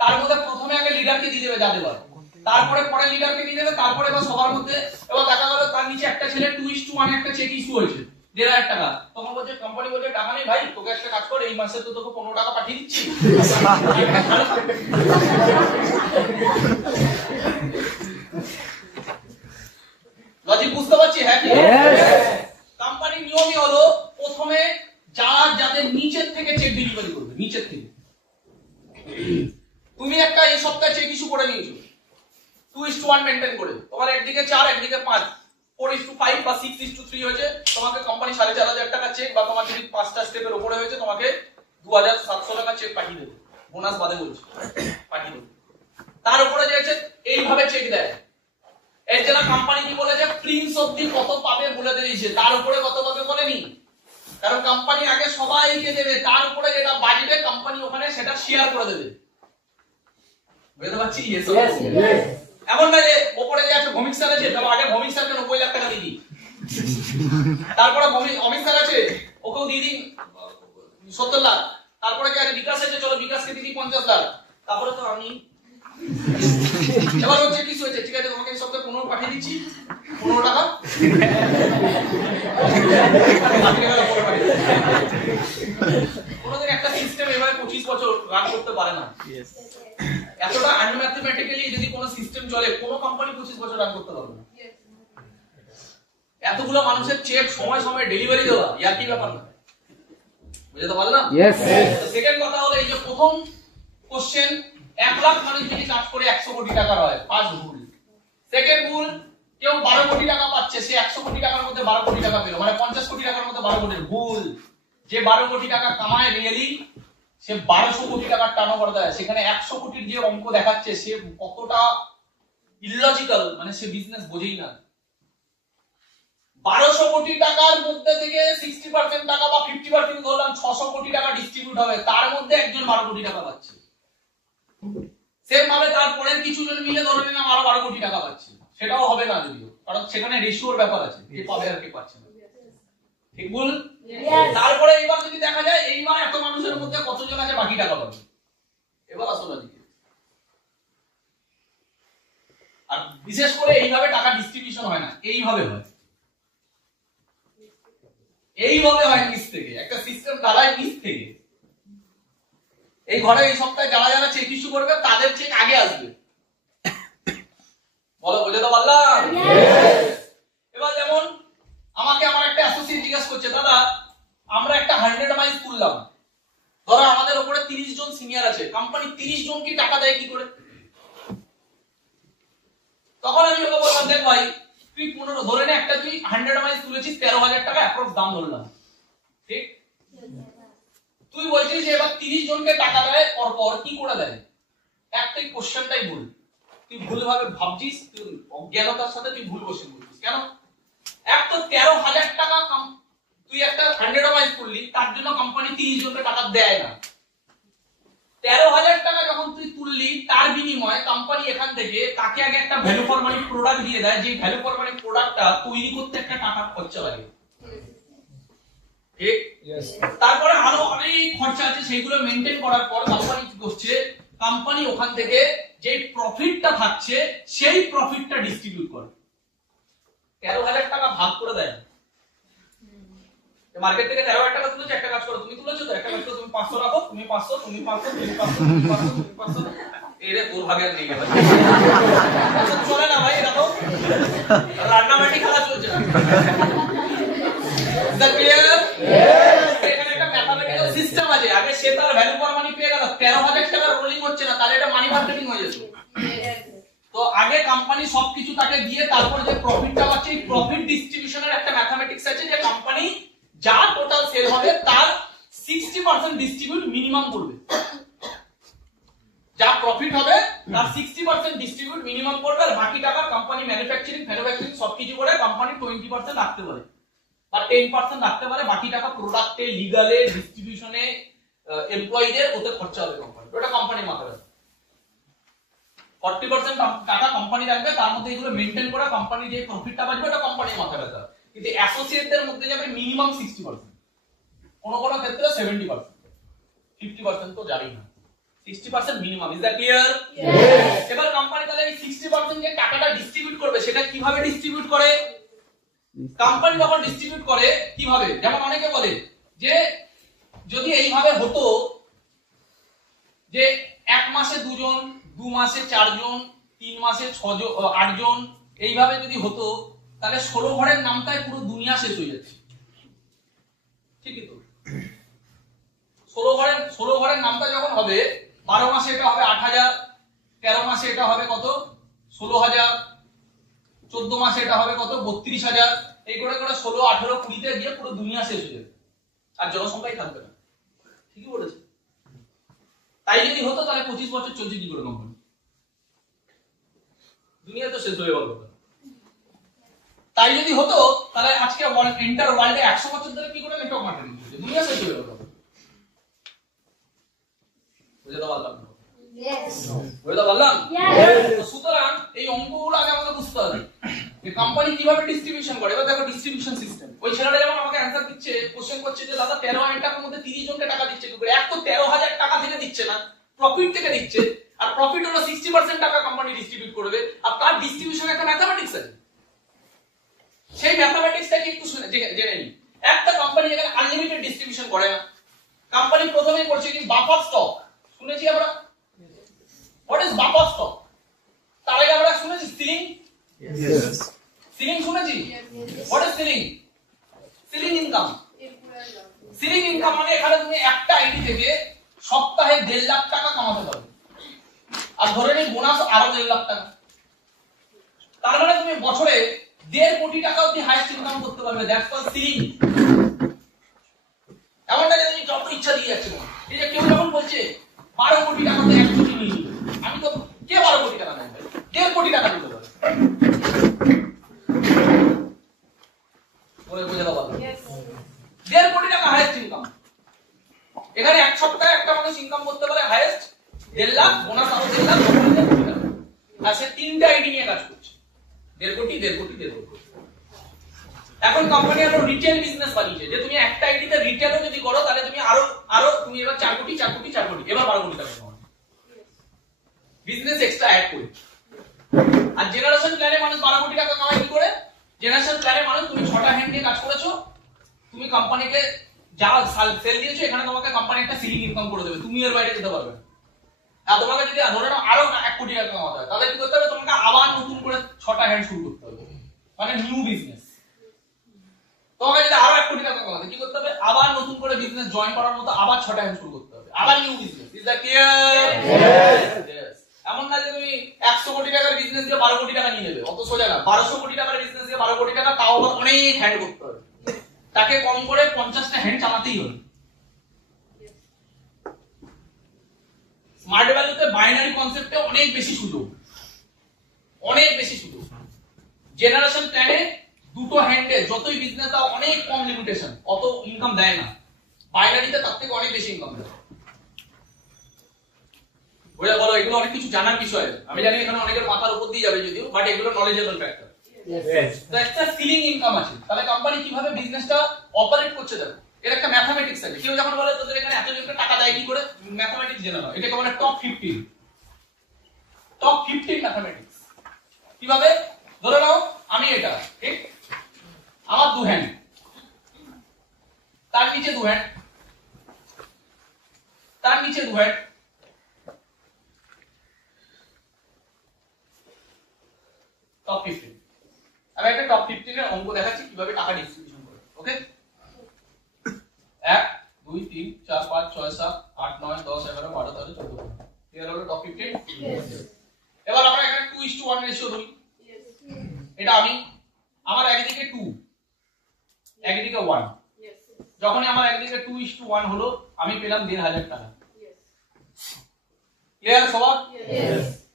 তার মধ্যে প্রথমে আগে লিডারকে দিয়ে দেবে যা দেবার, তারপরে পরে লিডারকে দিয়ে দেবে, তারপরে এবার সবার মধ্যে। এবার দেখা গেল তার নিচে একটা ছেলে 2:1 একটা চেক ইস্যু হয়েছে 1,500 টাকা, তখন বলছে কোম্পানি বলছে টাকা নেই ভাই, তোকে একটা কাজ কর, এই মাসে তো তোকে 15 টাকা পাঠিয়ে দিচ্ছি। লজিক বুঝতে পারছি? হ্যাঁ কি? কোম্পানির নিয়মই হলো প্রথমে যাদের নিচের থেকে চেক ডেলিভারি করবে, নিচের থেকে। তুমি একটা এই সপ্তাহে চেক ইস্যু করে নিয়েছো 2:1 মেইনটেইন করে, তোমার একদিকে 4 একদিকে 5, 4:5 বা 6:3 হয়েছে, তোমাকে কোম্পানি 4,500 টাকা চেক, বা তোমার যদি 5টা স্টেপের উপরে হয়েছে তোমাকে 2,700 টাকা চেক পাঠিয়ে দেবে, বোনাস বাদে বলছি, পাঠিয়ে দেবে। তার উপরে যে এইভাবে চেক দেয়, এর জন্য কোম্পানি কি বলে যে প্রিন্স অবধি কত পাবে বলে দিয়েছে, তার উপরে কত পাবে বলেনি। কারণ কোম্পানি আগে সবাইকে দেবে, তার উপরে যেটা বাজবে কোম্পানি ওখানে সেটা শেয়ার করে দেবে। বুঝতে পারছি? এমন না যে উপরে যে আছে ভৌমিক স্যার আছে, তবে আগে ভৌমিক স্যারকে 90 লাখ টাকা দিয়ে দিই, তারপরে অমিত স্যার আছে ওকেও দিয়ে দিন 70 লাখ, তারপরে যে আছে বিকাশ আছে, চলো বিকাশকে দিয়ে দিই 50 লাখ, তারপরে তো আমি এবার হচ্ছে কিছু হয়েছে, ঠিক আছে তোমাকে এই সপ্তাহে 15 পাঠিয়ে দিচ্ছি, 15 টাকা কোনোদিন একটা সিস্টেম এভাবে 25 বছর রান করতে পারে না। এতটা আনম্যাথমেটিক্যালি যদি কোনো সিস্টেম চলে, কোনো কোম্পানি 25 বছর রান করতে পারবে না। এতগুলো মানুষের চেক সময় সময় ডেলিভারি দেওয়া একই ব্যাপার না। বুঝতে পারলাম? সেকেন্ড কথা হলো এই যে প্রথম কোশ্চেন, 1 লাখ মানুষ যদি কাজ করে 100 কোটি টাকা হয়, ফার্স্ট ভুল। সেকেন্ড ভুল, কেউ 12 কোটি টাকা পাচ্ছে, সে 100 কোটি টাকার মধ্যে 12 কোটি টাকা পেল, মানে 50 কোটি টাকার মধ্যে 12 কোটি। ভুল। যে 12 কোটি টাকা কামায় রিয়েলি, সে 1200 কোটি টাকার টার্নওভার দেয়, সেখানে 100 কোটির যে অঙ্ক দেখাচ্ছে সে কতটা ইললজিক্যাল, মানে সে বিজনেস বোঝেই না। 1200 কোটি টাকার মধ্যে থেকে 60% টাকা বা 50% ধরলাম 600 কোটি টাকা ডিস্ট্রিবিউট হবে, তার মধ্যে একজন 12 কোটি টাকা পাচ্ছে। সেম ভাবে তারপরে কিছু জন মিলে ধরে নিলাম আরো 12 কোটি টাকা পাচ্ছে, সেটাও হবে না যদিও, কারণ সেখানে রেশিওর ব্যাপার আছে, কে পাবে আর কে পাচ্ছে না। ঠিক ভুল? তারপরে এবার যদি দেখা যায় এইবার এত মানুষের মধ্যে কতজন আছে বাকি টাকা পাবে, এবার আসলে দিকে। আর বিশেষ করে এইভাবে টাকা ডিস্ট্রিবিউশন হয় না, এইভাবে হয়, এইভাবে হয় নিচ থেকে, একটা সিস্টেম দাঁড়ায় নিচ থেকে। এই ঘরে এই সপ্তাহে যারা যারা চেক ইস্যু করবে তাদের চেক আগে আসবে। বলো, বুঝতে পারলাম? এবার যেমন আমাকে আমার একটা অ্যাসোসিয়েট জিজ্ঞাসা করছে, দাদা আমরা একটা 100 মাইল তুললাম, ধরো আমাদের উপরে 30 জন সিনিয়র আছে, কোম্পানি 30 জনকে টাকা দেয় কি করে? তখন আমি ওকে বললাম, দেখ ভাই তুই 15 ধরে নে, একটা তুই 100 মাইল তুলেছিস 13,000 টাকা অ্যাপ্রক্স দাম ধরলাম, ঠিক? তুই বলছিস যে এবার 30 জনকে টাকা দেয় পর কি করে দেয়? একটাই কোশ্চেনটাই ভুল, তুই ভুলভাবে ভাবছিস, তুই অজ্ঞানতার সাথে তুই ভুল কোশ্চেন বলছিস। কেন? এক তো 13,000 টাকা তুই একটা হ্যান্ডেডওয়াইজ করলি, তার জন্য কোম্পানি 30 জনকে টাকা দেয় না। 13,000 টাকা যখন তুই তুললি, তার বিনিময়ে কোম্পানি এখান থেকে তাকে আগে একটা ভ্যালু ফর মানি প্রোডাক্ট দিয়ে দেয়, যে ভ্যালু ফর মানি প্রোডাক্টটা তৈরি করতে একটা টাকা খরচা লাগে, ঠিক? তারপরে আরো অনেক খরচা আছে, সেইগুলো মেইনটেইন করার পর কোম্পানি কি করছে, কোম্পানি ওখান থেকে যে প্রফিটটা থাকছে সেই প্রফিটটা ডিস্ট্রিবিউট করে। 13,000 টাকা ভাগ করে দেয়। মার্কেট থেকে 13,000 টাকা তুলেছে, একটা কাজ করো, তুমি তুলেছো তো, একটা কাজ করো, তুমি 500 রাখো, তুমি 500, তুমি 500, তুমি 500, তুমি 500, তুমি 500। এরে তোর ভাগে আর নেই ভাই, চলে না ভাই, দেখো রান্নাবাটি খেলা চলছে না। এখানে একটা ম্যাথমেটিক্যাল সিস্টেম আছে, আগে সে তার ভ্যালু ফর মানি পেয়ে গেল, 13,000 টাকা রোলিং হচ্ছে না, তাহলে এটা মানি মার্কেটিং হয়ে যেত। তো আগে কোম্পানি সবকিছু তাকে দিয়ে তারপর যে প্রফিটটা পাচ্ছে, এই প্রফিট ডিস্ট্রিবিউশনের একটা ম্যাথমেটিক্স আছে, যে কোম্পানি যা টোটাল সেল হবে তার 60% ডিস্ট্রিবিউট মিনিমাম করবে, যা প্রফিট হবে তার 60% ডিস্ট্রিবিউট মিনিমাম করবে, আর বাকি টাকা কোম্পানি ম্যানুফ্যাকচারিং সবকিছু করে কোম্পানি 20% রাখতে পারে বা 10% রাখতে পারে, বাকি টাকা প্রোডাক্টে, লিগ্যালে, ডিস্ট্রিবিউশনে, এমপ্লয়িদের ওতে খরচা হবে কোম্পানি, ওটা কোম্পানির মাথায় রাখবে। 40% টাকা কোম্পানি রাখবে, তার মধ্যে এগুলো মেইনটেইন করে কোম্পানি যে প্রফিটটা বাঁচবে ওটা কোম্পানির মাথায় রাখবে। কিন্তু অ্যাসোসিয়েটদের মধ্যে যাবে মিনিমাম 60%, কোন কোন ক্ষেত্রে 70%, 50% তো জানি না, 60% মিনিমাম। Is that clear? এবার কোম্পানি তাহলে এই 60% যে টাকাটা ডিস্ট্রিবিউট করবে, সেটা কিভাবে ডিস্ট্রিবিউট করে? কোম্পানি যখন ডিস্ট্রিবিউট করে কিভাবে, যেমন অনেকে বলে যে যদি এইভাবে হতো যে 1 মাসে 2 জন, 2 মাসে 4 জন, 3 মাসে 6 জন, 8 জন, এইভাবে যদি হতো, তাহলে 16 ঘরের নামটাই পুরো দুনিয়া শেষ হয়ে যাচ্ছে, ঠিকই তো? 16 ঘরের নামটা যখন হবে, 12 মাসে এটা হবে 8,000, 13 মাসে এটা হবে কত, 16,000, 14 মাসে এটা হবে কত, 32,000, এই করে করে 16, 18, 20 তে গিয়ে পুরো দুনিয়া শেষ হয়ে যাবে, আর জনসংখ্যাই থাকবে না। ঠিকই বলেছে। তাই যদি হতো তাহলে 25 বছর চলছে কি করে কোম্পানি? দুনিয়া তো শেষ হয়ে গেল। তাই যদি হতো তাহলে আজকে এন্টার ওয়ার্ল্ডে 100 বছর ধরে কি করে নেটওয়ার্ক মার্কেটিং চলছে, দুনিয়া শেষ হয়ে গেল। বুঝতে পারলাম? বুঝতে পারলাম? সুতরাং এই অঙ্কগুলো আগে আমাকে বুঝতে হবে যে কোম্পানি কিভাবে ডিস্ট্রিবিউশন করে। এবার দেখো ডিস্ট্রিবিউশন সিস্টেম, ওই ছেলেটা যেমন আমাকে অ্যানসার দিচ্ছে, কোশ্চেন করছে যে দাদা 13,000 টাকার মধ্যে 30 জনকে টাকা দিচ্ছে কি করে? এক তো 13,000 টাকা থেকে দিচ্ছে না, প্রফিট থেকে দিচ্ছে, আর প্রফিট হলো 60% টাকা কোম্পানি ডিস্ট্রিবিউট করবে, আর তার ডিস্ট্রিবিউশন একটা ম্যাথমেটিক্স আছে, সেই ম্যাথমেটিক্সটাকে একটু জেনে নিই। একটা কোম্পানি এখানে আনলিমিটেড ডিস্ট্রিবিউশন করে না, কোম্পানি প্রথমেই করছে কি বাফার স্টক, শুনেছি আমরা, হোয়াট ইজ বাফার স্টক? তার আগে আমরা শুনেছি সিলিং, সিলিং শুনেছি, what is ceiling? Ceiling income. Ceiling income মানে এখানে তুমি একটা আইডি থেকে সপ্তাহে 1.5 লাখ টাকা কামাতে পারবে, আর ধরে নিই বোনাস আরো 1.5 লাখ টাকা, তার মানে তুমি বছরে 1.5 কোটি টাকা অবধি হাইয়েস্ট ইনকাম করতে পারবে। That's call ceiling. এমনটা যে তুমি যত ইচ্ছা দিয়ে যাচ্ছে না। এই যে কেউ যখন বলছে 12 কোটি টাকাতে 1 কোটি নিয়ে নিবে, আমি তো কে 12 কোটি টাকা নেবে? 1.5 কোটি টাকা দিতে পারে, বলে বোঝাতে পারবে? 1.5 কোটি টাকা হাইয়েস্ট ইনকাম। এখানে এক সপ্তাহে একটা মানুষ ইনকাম করতে পারে হাইয়েস্ট 1.5 লাখ, বোনাস আরো 1.5 লাখ, আর সে 3টা আইডি নিয়ে কাজ করছে। 1.5 কোটি, 1.5 কোটি, 1.5 কোটি। এখন কোম্পানি আরো রিটেল বিজনেস বানিয়েছে, যে তুমি একটা আইডিতে রিটেলও যদি করো তাহলে তুমি আরো তুমি এবার 4 কোটি, 4 কোটি, 4 কোটি, এবার 12 কোটি টাকা কামাবে, বিজনেস এক্সট্রা অ্যাড করে। আর জেনারেশন প্ল্যানে মানুষ 12 কোটি টাকা কামায় কি করে? জেনারেশন প্ল্যানে মানুষ তুমি 6টা হ্যান্ড নিয়ে কাজ করেছো, তুমি কোম্পানিকে যা সেল দিয়েছো, এখানে তোমাকে কোম্পানি একটা সিলিং ইনকাম করে দেবে, তুমি এর বাইরে যেতে পারবে না। আর তোমাকে যদি ধরে নাও আরো 1 কোটি টাকা কামাতে হয়, তাহলে কি করতে হবে? তোমাকে আবার নতুন করে 6টা হ্যান্ড শুরু করতে হবে, মানে নিউ বিজনেস। তোমাকে যদি আরো 1 কোটি টাকা কামাতে কি করতে হবে? আবার নতুন করে বিজনেস জয়েন করার মতো আবার 6টা হ্যান্ড শুরু করতে হবে, আবার new business. Is that clear? Yes. এমন না যে তুমি 100 কোটি টাকার বিজনেস দিয়ে 12 কোটি টাকা নিয়ে নেবে, অত সোজা না। 1200 কোটি টাকার বিজনেস দিয়ে 12 কোটি টাকা, তাও আবার অনেক হ্যান্ড করতে হবে, তাকে কম করে 50টা হ্যান্ড চালাতেই হবে। স্মার্ট ভ্যালুতে বাইনারি কনসেপ্টে অনেক বেশি সুযোগ, অনেক বেশি সুযোগ। জেনারেশন প্ল্যানে দুটো হ্যান্ডে যতই বিজনেস দাও অনেক কম লিমিটেশন, অত ইনকাম দেয় না। বাইনারিতে তার থেকে অনেক বেশি ইনকাম দেয়। বুঝা বলো, এগুলো অনেক কিছু জানার বিষয়। আমি জানি এখানে অনেকের মাথার উপর দিয়ে যাবে যদিও, বাট এগুলো নলেজেবল ফ্যাক্টর। তো একটা সিলিং ইনকাম আছে, তাহলে কোম্পানি কিভাবে বিজনেসটা অপারেট করছে দেখো, এর একটা ম্যাথমেটিক্স আছে। কেউ যখন বলে তোদের এখানে এত জনকে টাকা দেয় কি করে, ম্যাথমেটিক্স জেনে নাও। এটাকে বলে টপ 15, টপ 15 ম্যাথমেটিক্স। কিভাবে? ধরে নাও আমি এটা ঠিক, আমার দু হ্যান্ড, তার নিচে দু হ্যান্ড, তার নিচে দু হ্যান্ড, টপ 15। আমি একটা টপ 15 এর অঙ্ক দেখাচ্ছি কিভাবে টাকা ডিস্ট্রিবিউশন করে। ওকে, 1 2 3 4 5 6 7 8 9 10 11 12 13 14। ক্লিয়ার হলো টপ 15? এবার আমরা এখানে 2:1 রেশিও ধরি। এটা আমি, আমার একদিকে 2 একদিকে 1, যখন আমার একদিকে 2:1 হলো আমি পেলাম 1,500 টাকা। ক্লিয়ার সবার?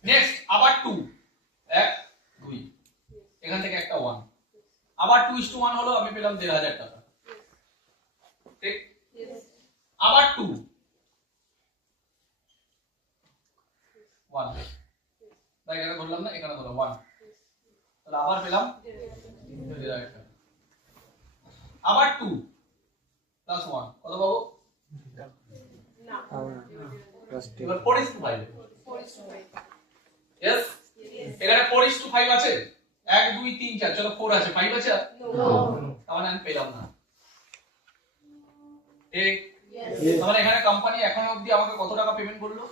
নেক্সট আবার 2 1 2, এখান থেকে একটা 1, আবার 2:1 হলো আমি পেলাম 1,500 টাকা। ঠিক, আবার 2 1, তাই এখানে ধরলাম না, এখানে ধরলাম 1, তাহলে আবার পেলাম 1,500 টাকা। আবার 2 প্লাস 1 কত পাবো? না, এবার 4:5। यस, এখানে 4:5 আছে, 1 2 3 4, চলো 4 আছে, 5 আছে? তাহলে আমি পেলাম না। ঠিক, তাহলে এখানে কোম্পানি এখন অবধি আমাকে কত টাকা পেমেন্ট করলো?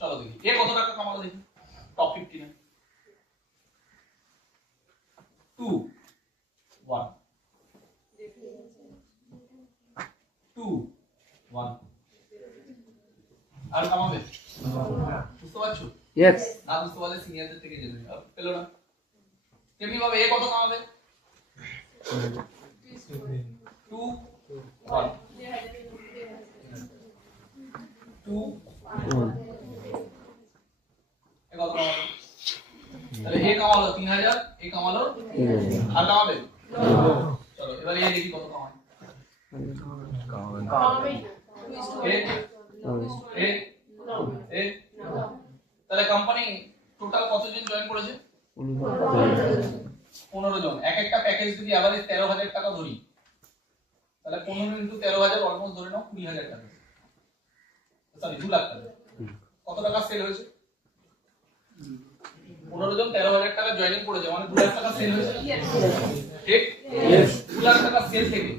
চলো দেখি এ কত টাকা কামালো দেখি টপ 15 এ। 2 1 2 1, আর কামাবে? বুঝতে পারছো? Yes. না বুঝতে পারলে সিনিয়রদের থেকে জেনে নিও। পেলো না? কেমনি ভাবে এ কত কামাবে? 2 1 2 1, এ কত কামাবে? তাহলে এ কামালো 3,000, এ কামালো 3,000, আর কামাবে? চলো এবার এ দেখি কত কামায়। তাহলে কোম্পানি টোটাল কতজন জয়েন করেছে? 15 জন। এক একটা প্যাকেজ যদি এভারেজ 13,000 টাকা ধরি, তাহলে 15 ইনটু 13,000 অলমোস্ট ধরে নাও 20,000 টাকা, সরি 2 লাখ টাকা। কত টাকা সেল হয়েছে? 15 জন 13,000 টাকা জয়েনিং করেছে, মানে 2 লাখ টাকা সেল হয়েছে। ঠিক, 2 লাখ টাকা সেল থেকে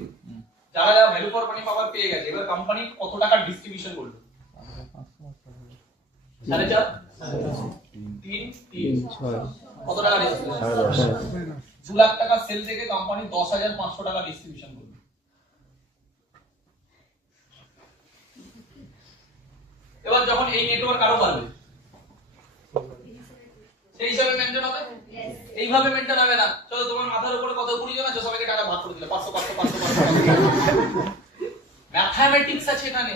যারা যারা ভ্যালু ফর মানি পাওয়ার পেয়ে গেছে, এবার কোম্পানি কত টাকা ডিস্ট্রিবিউশন করলো? 4.5 3 3 কত টাকা ডিস্ট্রিবিউশন? 2 লাখ টাকা সেল থেকে কোম্পানি 10,500 টাকা ডিস্ট্রিবিউশন করলো। এবার যখন এই নেটওয়ার্ক আরো বাড়বে, সেই হিসাবে মেইনটেইন হবে। এইভাবে মেইনটেইন হবে না। চলো তোমার মাথার উপরে কত 20 জন আছে, সবাইকে টাকা ভাগ করে দিলে 500 500 500 500। ম্যাথমেটিক্স আছে এখানে,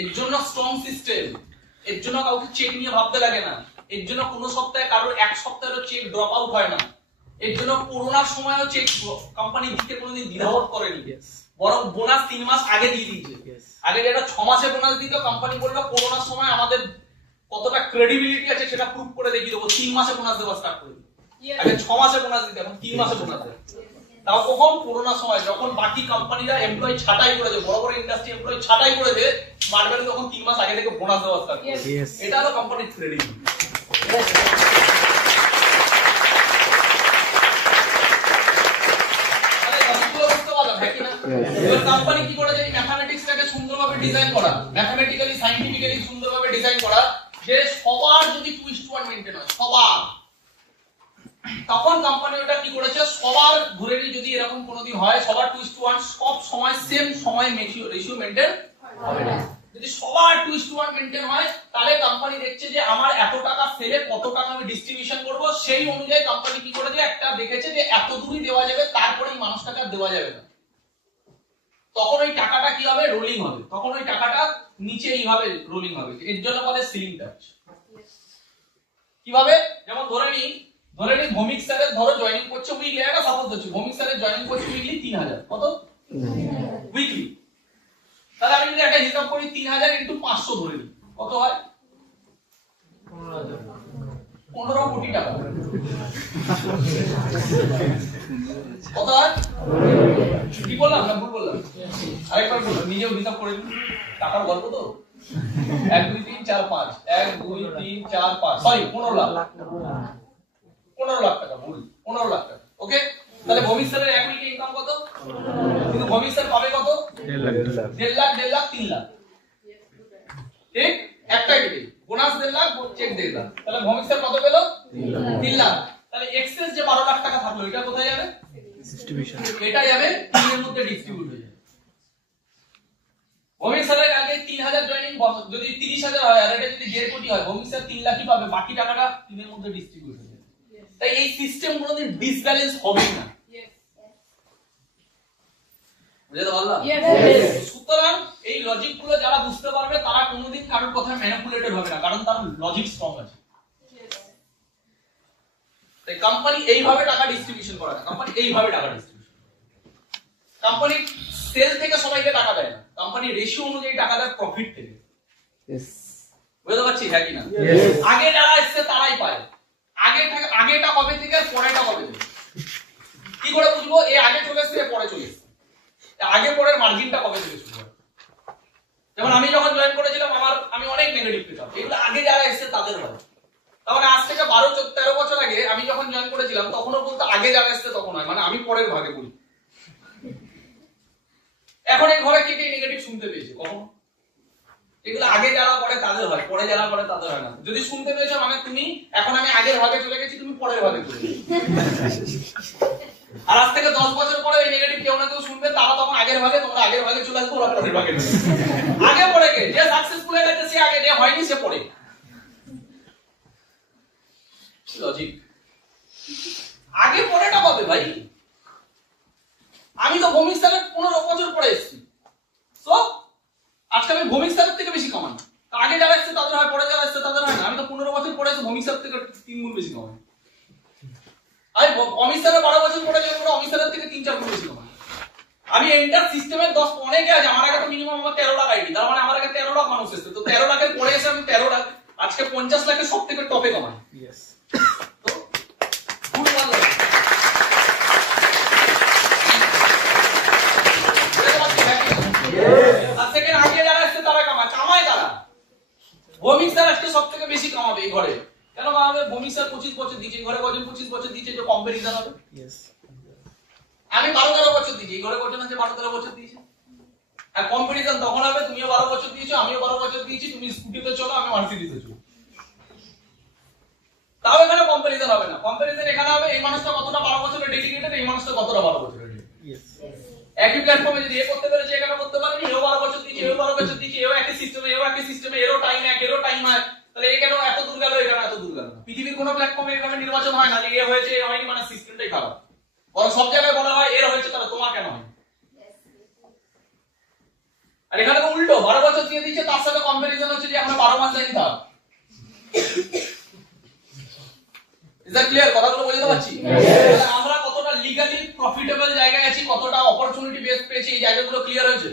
এর জন্য স্ট্রং সিস্টেম, এর জন্য কাউকে চেক নিয়ে ভাবতে লাগে না, এর জন্য কোনো সপ্তাহে কারোর এক সপ্তাহেরও চেক ড্রপ আউট হয় না, এর জন্য করোনার সময়ও চেক কোম্পানি দিতে কোনোদিন দ্বিধাবোধ করেনি, বরং বোনাস 3 মাস আগে দিয়ে দিয়েছে। আগে যেটা 6 মাসে বোনাস দিত, কোম্পানি বলল করোনার সময় আমাদের কতটা ক্রেডিবিলিটি আছে সেটা প্রুভ করে দেখিয়ে দেবো, 3 মাসে বোনাস দেওয়া স্টার্ট করে দিই। আগে 6 মাসে বোনাস দিত, এখন 3 মাসে বোনাস দেয়। তাও কখন? করোনার সময়, যখন বাকি কোম্পানিরা এমপ্লয়ি ছাঁটাই করেছে, বড় বড় ইন্ডাস্ট্রি এমপ্লয়ি ছাঁটাই করেছে, স্মার্ট ভ্যালু তখন 3 মাস আগে থেকে বোনাস দেওয়া স্টার্ট করে। এটা হলো কোম্পানির ক্রেডিবিলিটি। কোম্পানি কি করেছে? ম্যাথমেটিক্সটাকে সুন্দরভাবে ডিজাইন করা, ম্যাথমেটিক্যালি সায়েন্টিফিক্যালি সুন্দরভাবে ডিজাইন করা, যে সবার যদি 2:1 মেইনটেইন হয়, সবার, তখন কোম্পানি ওটা কি করেছে? সবার ধরে নিয়ে যদি এরকম কোনোদিন হয়, সবার 2:1 সব সময় সেম সময় রেশিও মেইনটেইন হবে না। যদি সবার 2:1 মেইনটেইন হয়, তাহলে কোম্পানি দেখছে যে আমার এত টাকা সেলে কত টাকা আমি ডিস্ট্রিবিউশন করব, সেই অনুযায়ী কোম্পানি কি করেছে? একটা দেখেছে যে এত দূরই দেওয়া যাবে, তারপরেই মানুষটাকে আর দেওয়া যাবে না। তখন ওই টাকাটা কি হবে? রোলিং হবে। তখন ওই টাকাটা নিচে এইভাবে রোলিং হবে, এর জন্য বলে সিলিং টাচ। কিভাবে? যেমন ধরে নি ভৌমিক স্যারের ধরো জয়েনিং করছে উইকলি, একটা সাপোজ হচ্ছে ভৌমিক স্যারের জয়েনিং করছে উইকলি 3000, কত উইকলি, তাহলে আমি যদি একটা হিসাব করি 3000 ইনটু 500 ধরে নিই, কত হয়? 15 কোটি টাকা। কত হয়? কি বললাম না ভুল বললাম? আরেকবার বললাম, নিজেও হিসাব করে নিন, টাকার গল্প তো। 1 2 3 4 5 1 2 3 4 5 সরি 15 লাখ, 15 লাখ টাকা, ভুল 15 লাখ টাকা। ওকে, তাহলে ভৌমিক স্যারের এক উইকে ইনকাম কত? কিন্তু ভৌমিক স্যার পাবে কত? 1.5 লাখ 3 লাখ, ঠিক? একটাই দিবে বোনাস 1.5 লাখ, চেক 1.5 লাখ, তাহলে ভৌমিক স্যার কত পেল? 3 লাখ। তাহলে এক্সেস যে 12 লাখ টাকা থাকলো এটা কোথায় যাবে? ডিস্ট্রিবিউশন, এটা যাবে তিনের মধ্যে ডিস্ট্রিবিউট হয়ে যাবে। ভৌমিক স্যারের আগে 3000 জয়েনিং, যদি 30000 হয় আর এটা যদি 1.5 কোটি হয়, ভৌমিক স্যার 3 লাখই পাবে, বাকি টাকাটা তিনের মধ্যে ডিস্ট্রিবিউট হয়ে যাবে। তাই এই সিস্টেম কোনোদিন ডিসব্যালেন্স হবে না। বুঝতে পারলাম? সুতরাং এই লজিক গুলো যারা বুঝতে পারবে তারা কোনোদিন কারোর কথা ম্যানিপুলেটেড হবে না, কারণ তার লজিক স্ট্রং আছে। তাই কোম্পানি এইভাবে টাকা ডিস্ট্রিবিউশন করা হয়, কোম্পানি এইভাবে টাকা ডিস্ট্রিবিউশন, কোম্পানি সেল থেকে সবাইকে টাকা দেয় না, কোম্পানি রেশিও অনুযায়ী টাকা দেয় প্রফিট থেকে। বুঝতে পারছি হ্যাঁ কি না? আগে যারা আসছে তারাই পায়, আগেটা কবে থেকে আর পরেটা কবে থেকে কি করে বুঝবো? এ আগে চলে এসছে, এ পরে চলে এসছে, আগে পরের মার্জিনটা কবে থেকে শুরু হয়? যেমন আমি যখন জয়েন করেছিলাম আমি অনেক নেগেটিভ পেতাম, এগুলো আগে যারা এসছে তাদের হয়। তার মানে আজ থেকে 12-13 বছর আগে আমি যখন জয়েন করেছিলাম তখনও বলতে আগে যারা এসছে তখন হয়, মানে আমি পরের ভাগে করি। এখন এই ঘরে কে কে নেগেটিভ শুনতে পেয়েছে কখনো? এগুলো আগে যারা করে তাদের হয়, পরে যারা করে তাদের হয় না। যদি শুনতে পেয়েছো মানে তুমি এখন আমি আগের ভাগে চলে গেছি, তুমি পরের ভাগে চলে গেছো। আর আজ থেকে 10 বছর পরে এই নেগেটিভ কেউ না কেউ শুনবে, তারা তখন আগের ভাগে, তোমরা আগের ভাগে চলে আসবে, ওরা পরের ভাগে চলে আসবে। আগে পরে কে যে সাকসেসফুল হয়ে গেছে সে আগে, যে হয়নি সে পরে। লজিক। আগে পরেটা কবে ভাই? আমি তো ভৌমিক স্যারের 15 বছর পরে এসেছি, সো আজকে আমি ভৌমিক স্যারের থেকে বেশি কামাই। আগে যারা এসেছে তাদের হয়, পরে যারা এসেছে তাদের হয় না। আমি তো 15 বছর পরে এসে ভৌমিক স্যার থেকে 3 গুণ বেশি কামাই। আমি অমিত স্যারের 12 বছর পরে জয়েন করে অমিত স্যারের থেকে 3-4 গুণ বেশি কামাই। আমি এন্টার সিস্টেমের 10 অনেকে আছে, আমার আগে তো মিনিমাম আমার 13 লাখ আইডি, তার মানে আমার আগে 13 লাখ মানুষ এসেছে। তো 13 লাখের পরে এসে আমি 13 লাখ, আজকে 50 লাখের সব থেকে টপে কামাই। তো গুড ভালো। আর থেকে আগে যারা এসেছে তারা কামায় তারা। ভৌমিক স্যার আজকে সব থেকে বেশি কামাবে এই ঘরে। কেন কামাবে? ভৌমিক স্যার 25 বছর দিয়েছে, এই ঘরে কজন 25 বছর দিয়েছে, যে কম্পারিজন হবে। আমি 12-13 বছর দিয়েছি, এই ঘরে কজন আছে 12-13 বছর দিয়েছে। আর কম্পারিজন তখন হবে, তুমিও 12 বছর দিয়েছো, আমিও 12 বছর দিয়েছি, তুমি স্কুটিতে চলো, আমি মার্সিডিজে চলো। তাও এখানে কম্পারিজন হবে না। কম্পারিজন এখানে হবে এই মানুষটা কতটা 12 বছরের ডেডিকেটেড, এই মানুষটা কতটা 12 বছরের ডেডিকেটেড। একই প্ল্যাটফর্মে যদি এ করতে পেরেছে, এখানে করতে পারেনি, এও 12 বছর দিয়েছে, এও 12 বছর দিয়েছে, এও একই সিস্টেমে, এরও টাইম এক, এরও টাইম হয়, তাহলে এ কেন এত দূর গেল, এখানে এত দূর গেল না? পৃথিবীর কোনো প্ল্যাটফর্মে এভাবে নির্বাচন হয় না যে এ হয়েছে এ হয়নি, মানে সিস্টেমটাই খারাপ। বরং সব জায়গায় বলা হয় এর হয়েছে, তাহলে তোমার কেন হয়? আর এখানে তো উল্টো, 12 বছর দিয়ে দিচ্ছে, তার সাথে কম্পারিজন হচ্ছে যে আমরা 12 মাস যাইনি থাক। Is that clear? কথাগুলো বুঝতে পারছি? আমরা কতটা লিগালি প্রফিটেবল জায়গায় আছি, কতটা অপরচুনিটি বেস পেয়েছি, এই জায়গাগুলো ক্লিয়ার হয়েছে?